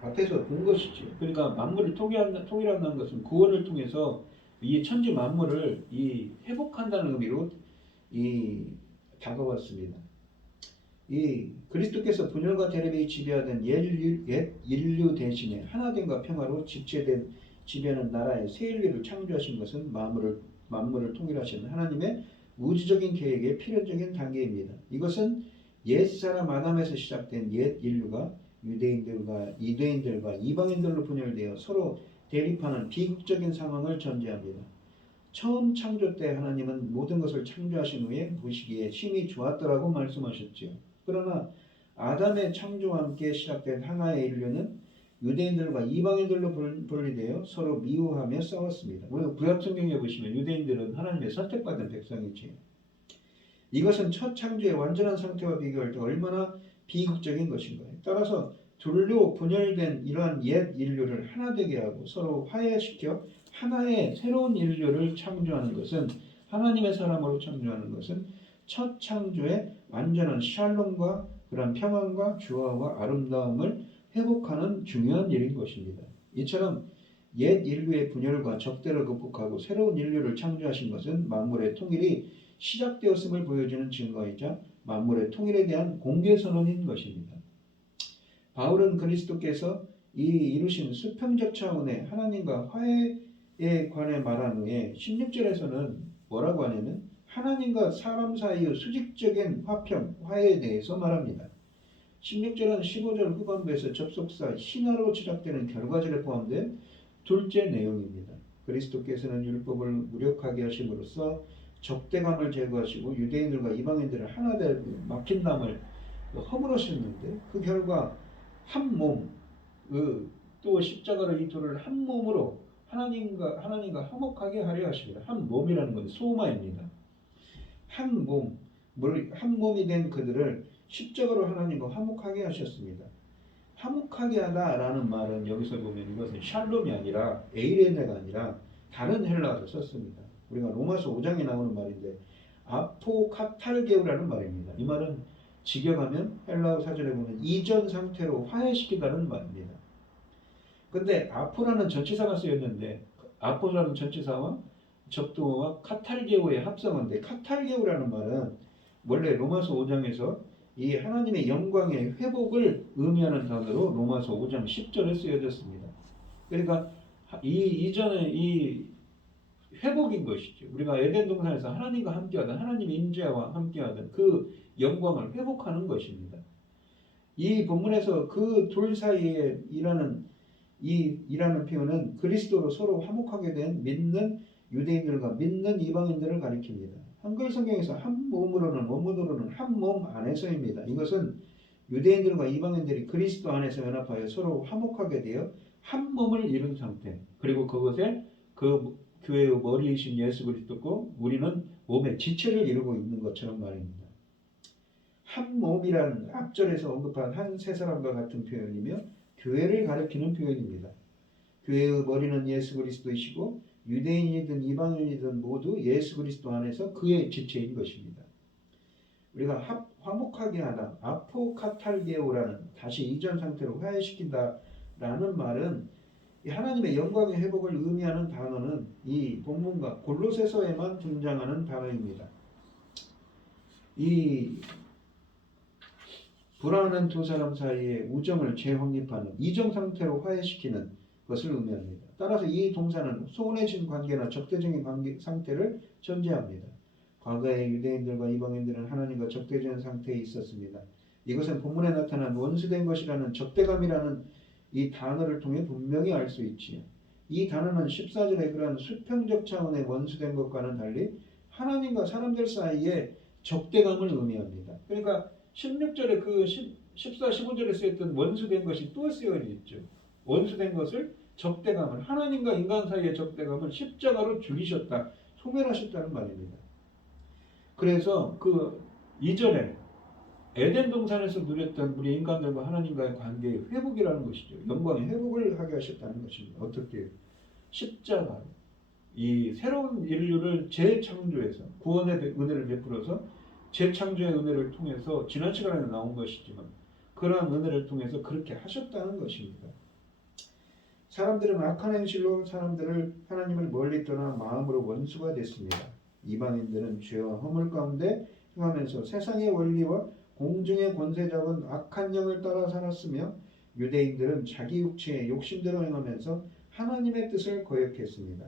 앞에서 본 것이죠. 그러니까 만물을 통일한다는 것은 구원을 통해서 이 천지 만물을 회복한다는 의미로 다가왔습니다. 그리스도께서 분열과 대립이 지배하던 옛 인류 대신에 하나됨과 평화로 지배하는 나라의 새 인류를 창조하신 것은 만물을 통일하시는 하나님의 우주적인 계획의 필연적인 단계입니다. 이것은 옛사람 아담에서 시작된 옛 인류가 유대인들과 이방인들로 분열되어 서로 대립하는 비극적인 상황을 전제합니다. 처음 창조 때 하나님은 모든 것을 창조하신 후에 보시기에 심히 좋았더라고 말씀하셨죠. 그러나 아담의 창조와 함께 시작된 하나의 인류는 유대인들과 이방인들로 분리되어 서로 미워하며 싸웠습니다. 우리가 구약 성경에 보시면 유대인들은 하나님의 선택받은 백성이지요. 이것은 첫 창조의 완전한 상태와 비교할 때 얼마나 비극적인 것인가요? 따라서 둘로 분열된 이러한 옛 인류를 하나 되게 하고 서로 화해시켜 하나의 새로운 인류를 창조하는 것은 하나님의 사람으로 창조하는 것은 첫 창조의 완전한 샬롬과 그런 평안과 조화와 아름다움을 회복하는 중요한 일인 것입니다. 이처럼 옛 인류의 분열과 적대를 극복하고 새로운 인류를 창조하신 것은 만물의 통일이 시작되었음을 보여주는 증거이자 만물의 통일에 대한 공개 선언인 것입니다. 바울은 그리스도께서 이 이루신 수평적 차원의 하나님과 화해에 관해 말한 후에 16절에서는 뭐라고 하냐면 하나님과 사람 사이의 수직적인 화평, 화해에 대해서 말합니다. 16절은 15절 후반부에서 접속사 신화로 지적되는 결과절에 포함된 둘째 내용입니다. 그리스도께서는 율법을 무력하게 하심으로써 적대감을 제거하시고 유대인들과 이방인들을 하나 되고 막힌 담을 허물으셨는데 그 결과 한 몸, 또 십자가로 이 둘을 한 몸으로 하나님과 화목하게 하려 하십니다. 한 몸이라는 건 소마입니다. 한 몸이 된 그들을 십자가로 하나님과 화목하게 하셨습니다. 화목하게 하다라는 말은 여기서 보면 이것은 샬롬이 아니라 에이레네가 아니라 다른 헬라어를 썼습니다. 우리가 로마서 5장에 나오는 말인데 아포카탈게우라는 말입니다. 이 말은 직역하면 헬라어 사전에 보면 이전 상태로 화해시키다는 말입니다. 근데 아포라는 전치사가 쓰였는데 아포라는 전치사와 접두어와 카탈게우의 합성어인데 카탈게우라는 말은 원래 로마서 5장에서 이 하나님의 영광의 회복을 의미하는 단어로 로마서 5장 10절에 쓰여졌습니다. 그러니까 이전에 이 회복인 것이죠. 우리가 에덴 동산에서 하나님과 함께하던 하나님의 임재와 함께하던 그 영광을 회복하는 것입니다. 이 본문에서 그 둘 사이에 일하는 표현은 그리스도로 서로 화목하게 된 믿는 유대인들과 믿는 이방인들을 가리킵니다. 한글 성경에서 한 몸으로는 원문으로는 한 몸 안에서입니다. 이것은 유대인들과 이방인들이 그리스도 안에서 연합하여 서로 화목하게 되어 한 몸을 이룬 상태. 그리고 그것에 그 교회의 머리이신 예수 그리스도고 우리는 몸의 지체를 이루고 있는 것처럼 말입니다. 한 몸이란 앞절에서 언급한 한 세 사람과 같은 표현이며 교회를 가리키는 표현입니다. 교회의 머리는 예수 그리스도이시고 유대인이든 이방인이든 모두 예수 그리스도 안에서 그의 지체인 것입니다. 우리가 화목하게 하다, 아포카탈게오라는 다시 이전 상태로 화해시킨다라는 말은 하나님의 영광의 회복을 의미하는 단어는 이 본문과 골로새서에만 등장하는 단어입니다. 이 불안한 두 사람 사이의 우정을 재확립하는 이전 상태로 화해시키는 것을 의미합니다. 따라서 이 동사는 소원해진 관계나 적대적인 관계 상태를 전제합니다. 과거의 유대인들과 이방인들은 하나님과 적대적인 상태에 있었습니다. 이것은 본문에 나타난 원수된 것이라는 적대감이라는 이 단어를 통해 분명히 알 수 있지요. 이 단어는 14절에 그러한 수평적 차원의 원수된 것과는 달리 하나님과 사람들 사이의 적대감을 의미합니다. 그러니까 16절에 그 14, 15절에 쓰였던 원수된 것이 또 쓰여져 있죠. 원수된 것을 적대감을 하나님과 인간 사이의 적대감을 십자가로 죽이셨다. 소멸하셨다는 말입니다. 그래서 그 이전에 에덴 동산에서 누렸던 우리 인간들과 하나님과의 관계의 회복이라는 것이죠. 영광의 회복을 하게 하셨다는 것입니다. 어떻게? 십자가 이 새로운 인류를 재창조해서 구원의 은혜를 베풀어서 재창조의 은혜를 통해서 지난 시간에 나온 것이지만 그러한 은혜를 통해서 그렇게 하셨다는 것입니다. 사람들은 악한 행실로 하나님을 멀리 떠나 마음으로 원수가 됐습니다. 이방인들은 죄와 허물 가운데 행하면서 세상의 원리와 공중의 권세 잡은 악한 영을 따라 살았으며 유대인들은 자기 육체의 욕심대로 행하면서 하나님의 뜻을 거역했습니다.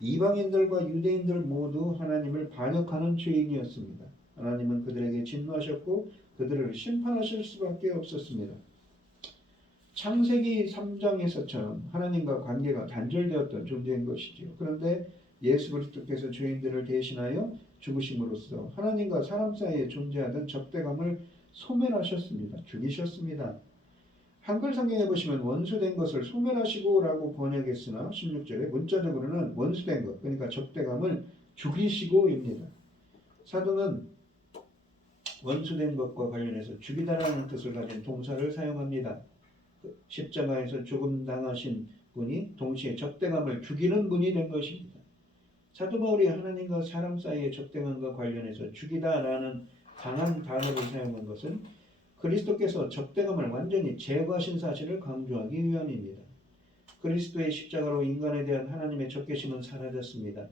이방인들과 유대인들 모두 하나님을 반역하는 죄인이었습니다. 하나님은 그들에게 진노하셨고 그들을 심판하실 수밖에 없었습니다. 창세기 3장에서처럼 하나님과 관계가 단절되었던 존재인 것이지요. 그런데 예수 그리스도께서 죄인들을 대신하여 죽으심으로써 하나님과 사람 사이에 존재하던 적대감을 소멸하셨습니다. 죽이셨습니다. 한글 성경에 보시면 원수된 것을 소멸하시고라고 번역했으나 16절에 문자적으로는 원수된 것, 그러니까 적대감을 죽이시고입니다. 사도는 원수된 것과 관련해서 죽이다라는 뜻을 가진 동사를 사용합니다. 십자가에서 죽음 당하신 분이 동시에 적대감을 죽이는 분이 된 것입니다. 사도 바울이 하나님과 사람 사이의 적대감과 관련해서 죽이다라는 강한 단어를 사용한 것은 그리스도께서 적대감을 완전히 제거하신 사실을 강조하기 위함입니다. 그리스도의 십자가로 인간에 대한 하나님의 적개심은 사라졌습니다.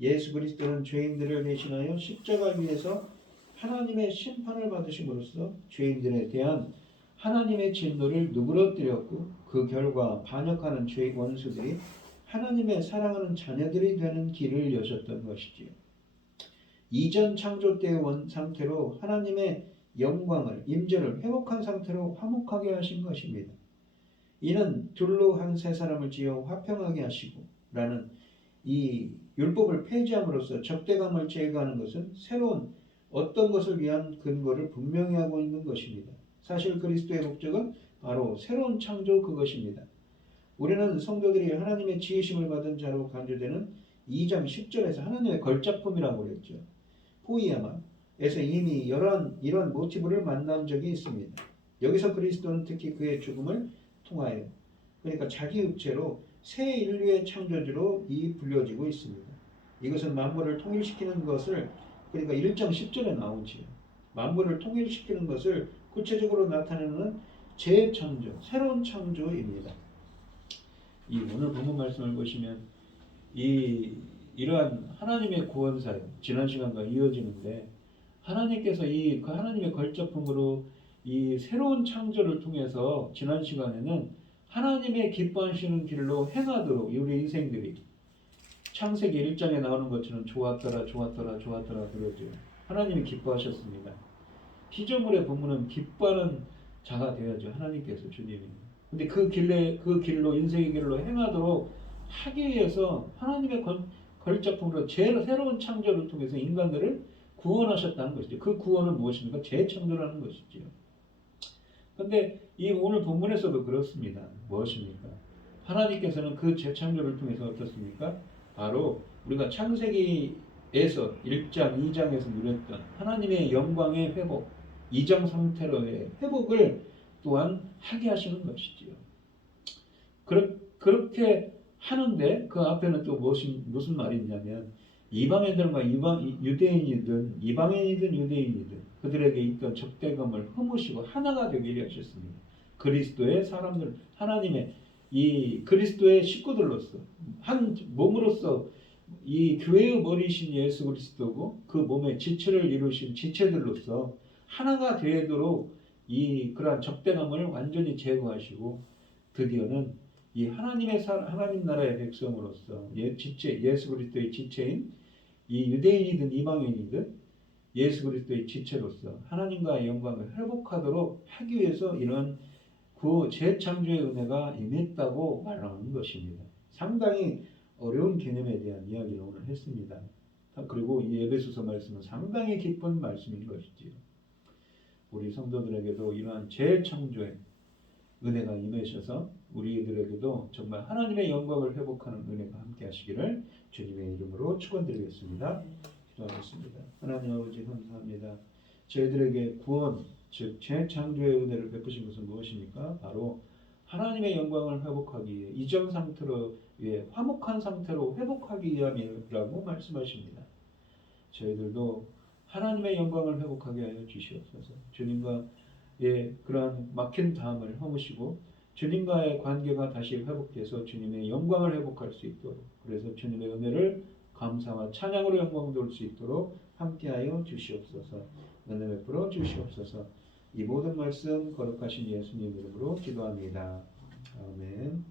예수 그리스도는 죄인들을 대신하여 십자가 위에서 하나님의 심판을 받으심으로써 죄인들에 대한 하나님의 진노를 누그러뜨렸고 그 결과 반역하는 죄의 원수들이 하나님의 사랑하는 자녀들이 되는 길을 여셨던 것이지요. 이전 창조 때의 상태로 하나님의 영광을 임재를 회복한 상태로 화목하게 하신 것입니다. 이는 둘로 한 세 사람을 지어 화평하게 하시고 라는 이 율법을 폐지함으로써 적대감을 제거하는 것은 새로운 어떤 것을 위한 근거를 분명히 하고 있는 것입니다. 사실 그리스도의 목적은 바로 새로운 창조 그것입니다. 우리는 성도들이 하나님의 지으심을 받은 자로 간주되는 2장 10절에서 하나님의 걸작품이라고 그랬죠. 포이아마에서 이미 이러한 모티브를 만난 적이 있습니다. 여기서 그리스도는 특히 그의 죽음을 통하여 그러니까 자기 육체로 새 인류의 창조주로 불려지고 있습니다. 이것은 만물을 통일시키는 것을 그러니까 1장 10절에 나오지요. 만물을 통일시키는 것을 구체적으로 나타내는 재창조, 새로운 창조입니다. 이 오늘 본문 말씀을 보시면 이러한 하나님의 구원 사역 지난 시간과 이어지는데 하나님께서 그 하나님의 걸작품으로 이 새로운 창조를 통해서 지난 시간에는 하나님의 기뻐하시는 길로 행하도록 우리 인생들이 창세기 1장에 나오는 것처럼 좋았더라 그러죠. 하나님이 기뻐하셨습니다. 피조물의 본문은 기뻐하는 자가 되어야죠. 하나님께서 주님이. 근데 그 길로 인생의 길로 행하도록 하기 위해서 하나님의 걸작품으로 새로운 창조를 통해서 인간들을 구원하셨다는 것이죠. 그 구원은 무엇입니까? 재창조라는 것이죠. 근데 이 오늘 본문에서도 그렇습니다. 무엇입니까? 하나님께서는 그 재창조를 통해서 어떻습니까? 바로 우리가 창세기에서 1장, 2장에서 누렸던 하나님의 영광의 회복, 이전 상태로의 회복을 또한 하게 하시는 것이지요. 그렇게 하는데 그 앞에는 또 무슨 말이 있냐면 이방인들과 유대인이든 이방인이든 유대인이든 그들에게 있던 적대감을 허무시고 하나가 되게 하셨습니다. 그리스도의 사람들, 하나님의 이 그리스도의 식구들로서 한 몸으로서 이 교회의 머리이신 예수 그리스도고 그 몸의 지체를 이루신 지체들로서 하나가 되도록 그러한 적대감을 완전히 제거하시고 드디어는 이 하나님 나라의 백성으로서 예수 그리스도의 지체인 이 유대인이든 이방인이든 예수 그리스도의 지체로서 하나님과의 영광을 회복하도록 하기 위해서 이런 그 재창조의 은혜가 임했다고 말하는 것입니다. 상당히 어려운 개념에 대한 이야기를 오늘 했습니다. 그리고 이 에베소서 말씀은 상당히 깊은 말씀인 것이지요. 우리 성도들에게도 이러한 재창조의 은혜가 임하셔서 우리들에게도 정말 하나님의 영광을 회복하는 은혜가 함께 하시기를 주님의 이름으로 축원드리겠습니다. 기도하겠습니다. 하나님 아버지 감사합니다. 저희들에게 구원, 즉 재창조의 은혜를 베푸신 것은 무엇입니까? 바로 하나님의 영광을 회복하기 위해 이전 상태로 화목한 상태로 회복하기 위함이라고 말씀하십니다. 저희들도 하나님의 영광을 회복하게 하여 주시옵소서. 주님과의 그러한 막힌 담을 허무시고 주님과의 관계가 다시 회복돼서 주님의 영광을 회복할 수 있도록, 그래서 주님의 은혜를 감사와 찬양으로 영광 돌릴 수 있도록 함께하여 주시옵소서. 은혜 베풀어 주시옵소서. 이 모든 말씀 거룩하신 예수님 이름으로 기도합니다. 아멘.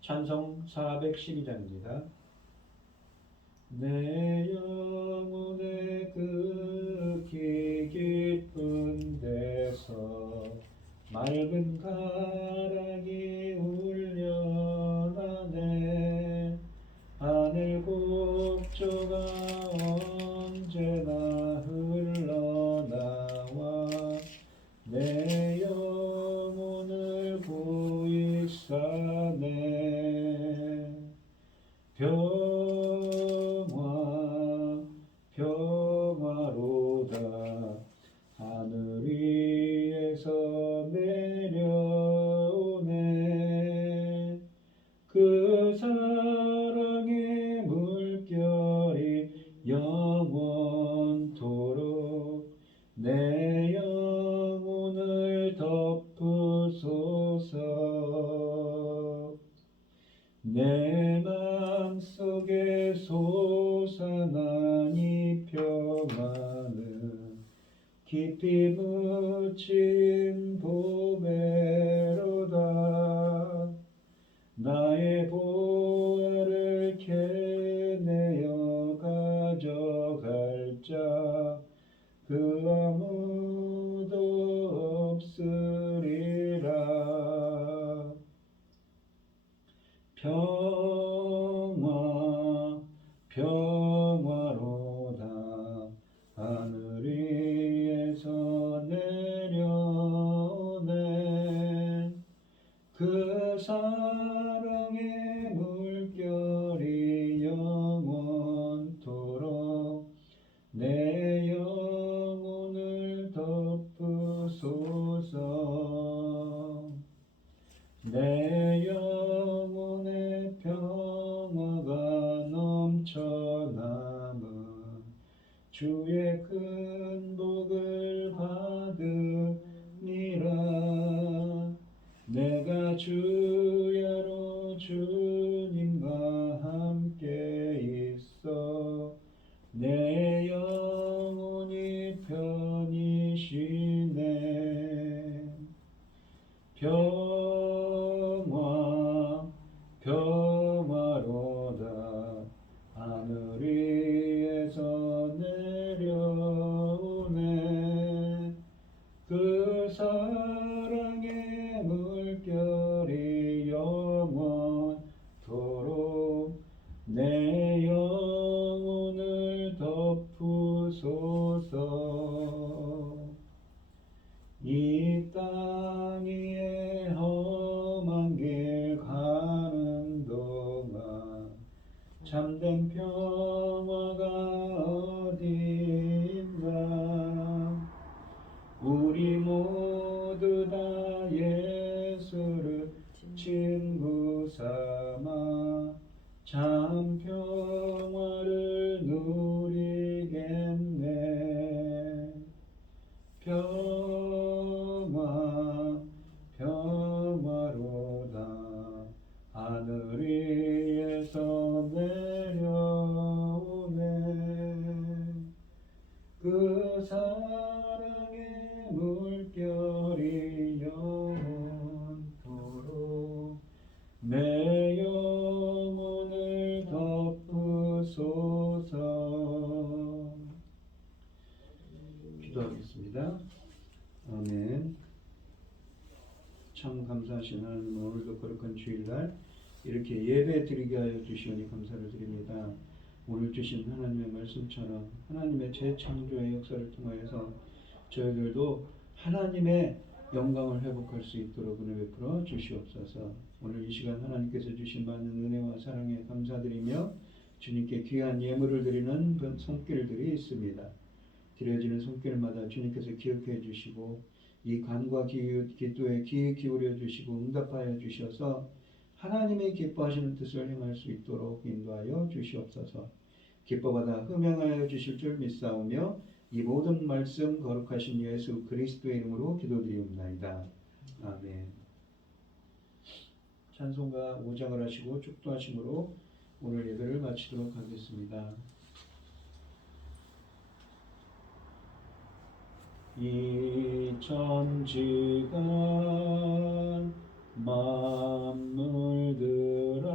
찬송 412장입니다. 내 영혼의 극히 깊은 데서 맑은 가락이 울려나네. 하늘 곡조가 언제나 흘러나와 내 영혼을 보이사네. 평화로다. 하늘 위에서 내려오네. 그 사랑의 물결이 평화는 깊이 묻힌 보배로다. 나의 보화를 캐내어 가져갈 자 그 아무도 없으리라. 평화로다. 하늘 위에서 내려오네. 그 사랑의 물결이 영원토록 내 영혼을 덮으소서. 내 영혼의 평화가 넘쳐남은 주의 큰 복을 받으니라. 내가 주야로 주님과 함께 있어 내 영혼이 편히 쉬네. 평화로다. 하늘 위에서 내려오네. 그 사랑의 물결이 영원토록 내 영혼을 덮으소서. 이 땅 위에 험한 길 가는 동안 참된 평화가 어디인가. 우리 모두 다 예수를 친구 삼아 참 평화를 누리겠네. 평화로다. 하늘 위에서 내려오네. 그 사랑의 물결이 영원토록 내 영혼을 덮으소서. 기도하겠습니다. 아멘. 참 감사하신 하나님, 오늘도 거룩한 주일날 이렇게 예배 드리게 하여 주시오니 감사를 드립니다. 오늘 주신 하나님의 말씀처럼 하나님의 재창조의 역사를 통하여서 저희들도 하나님의 영광을 회복할 수 있도록 은혜 베풀어 주시옵소서. 오늘 이 시간 하나님께서 주신 많은 은혜와 사랑에 감사드리며 주님께 귀한 예물을 드리는 그 손길들이 있습니다. 드려지는 손길마다 주님께서 기억해 주시고 이 간과 기도에 귀 기울여 주시고 응답하여 주셔서 하나님의 기뻐하시는 뜻을 행할 수 있도록 인도하여 주시옵소서. 기뻐받아 흠양하여 주실 줄 믿사오며 이 모든 말씀 거룩하신 예수 그리스도의 이름으로 기도드리옵나이다. 아멘. 찬송가 5장을 하시고 축도하심으로 오늘 예배를 마치도록 하겠습니다. 이 천지간 만물들아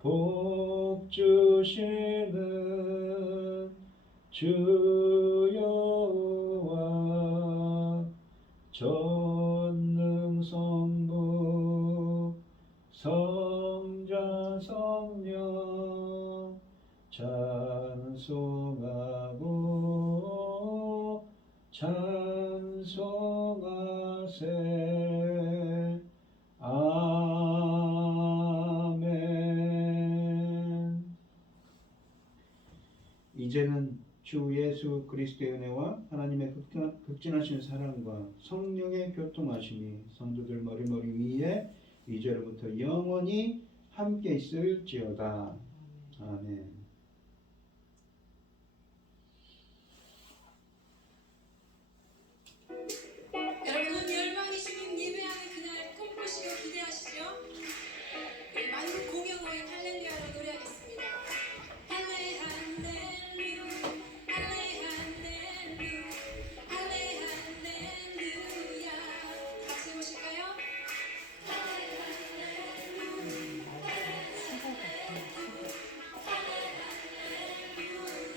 복 주시는 주 여호와 전능성부 성자 성령 찬송하고 찬송하세. 아멘. 이제는 주 예수 그리스도의 은혜와 하나님의 극진하신 사랑과 성령의 교통하심이 성도들 머리머리 위에 이제로부터 영원히 함께 있을지어다. 아멘.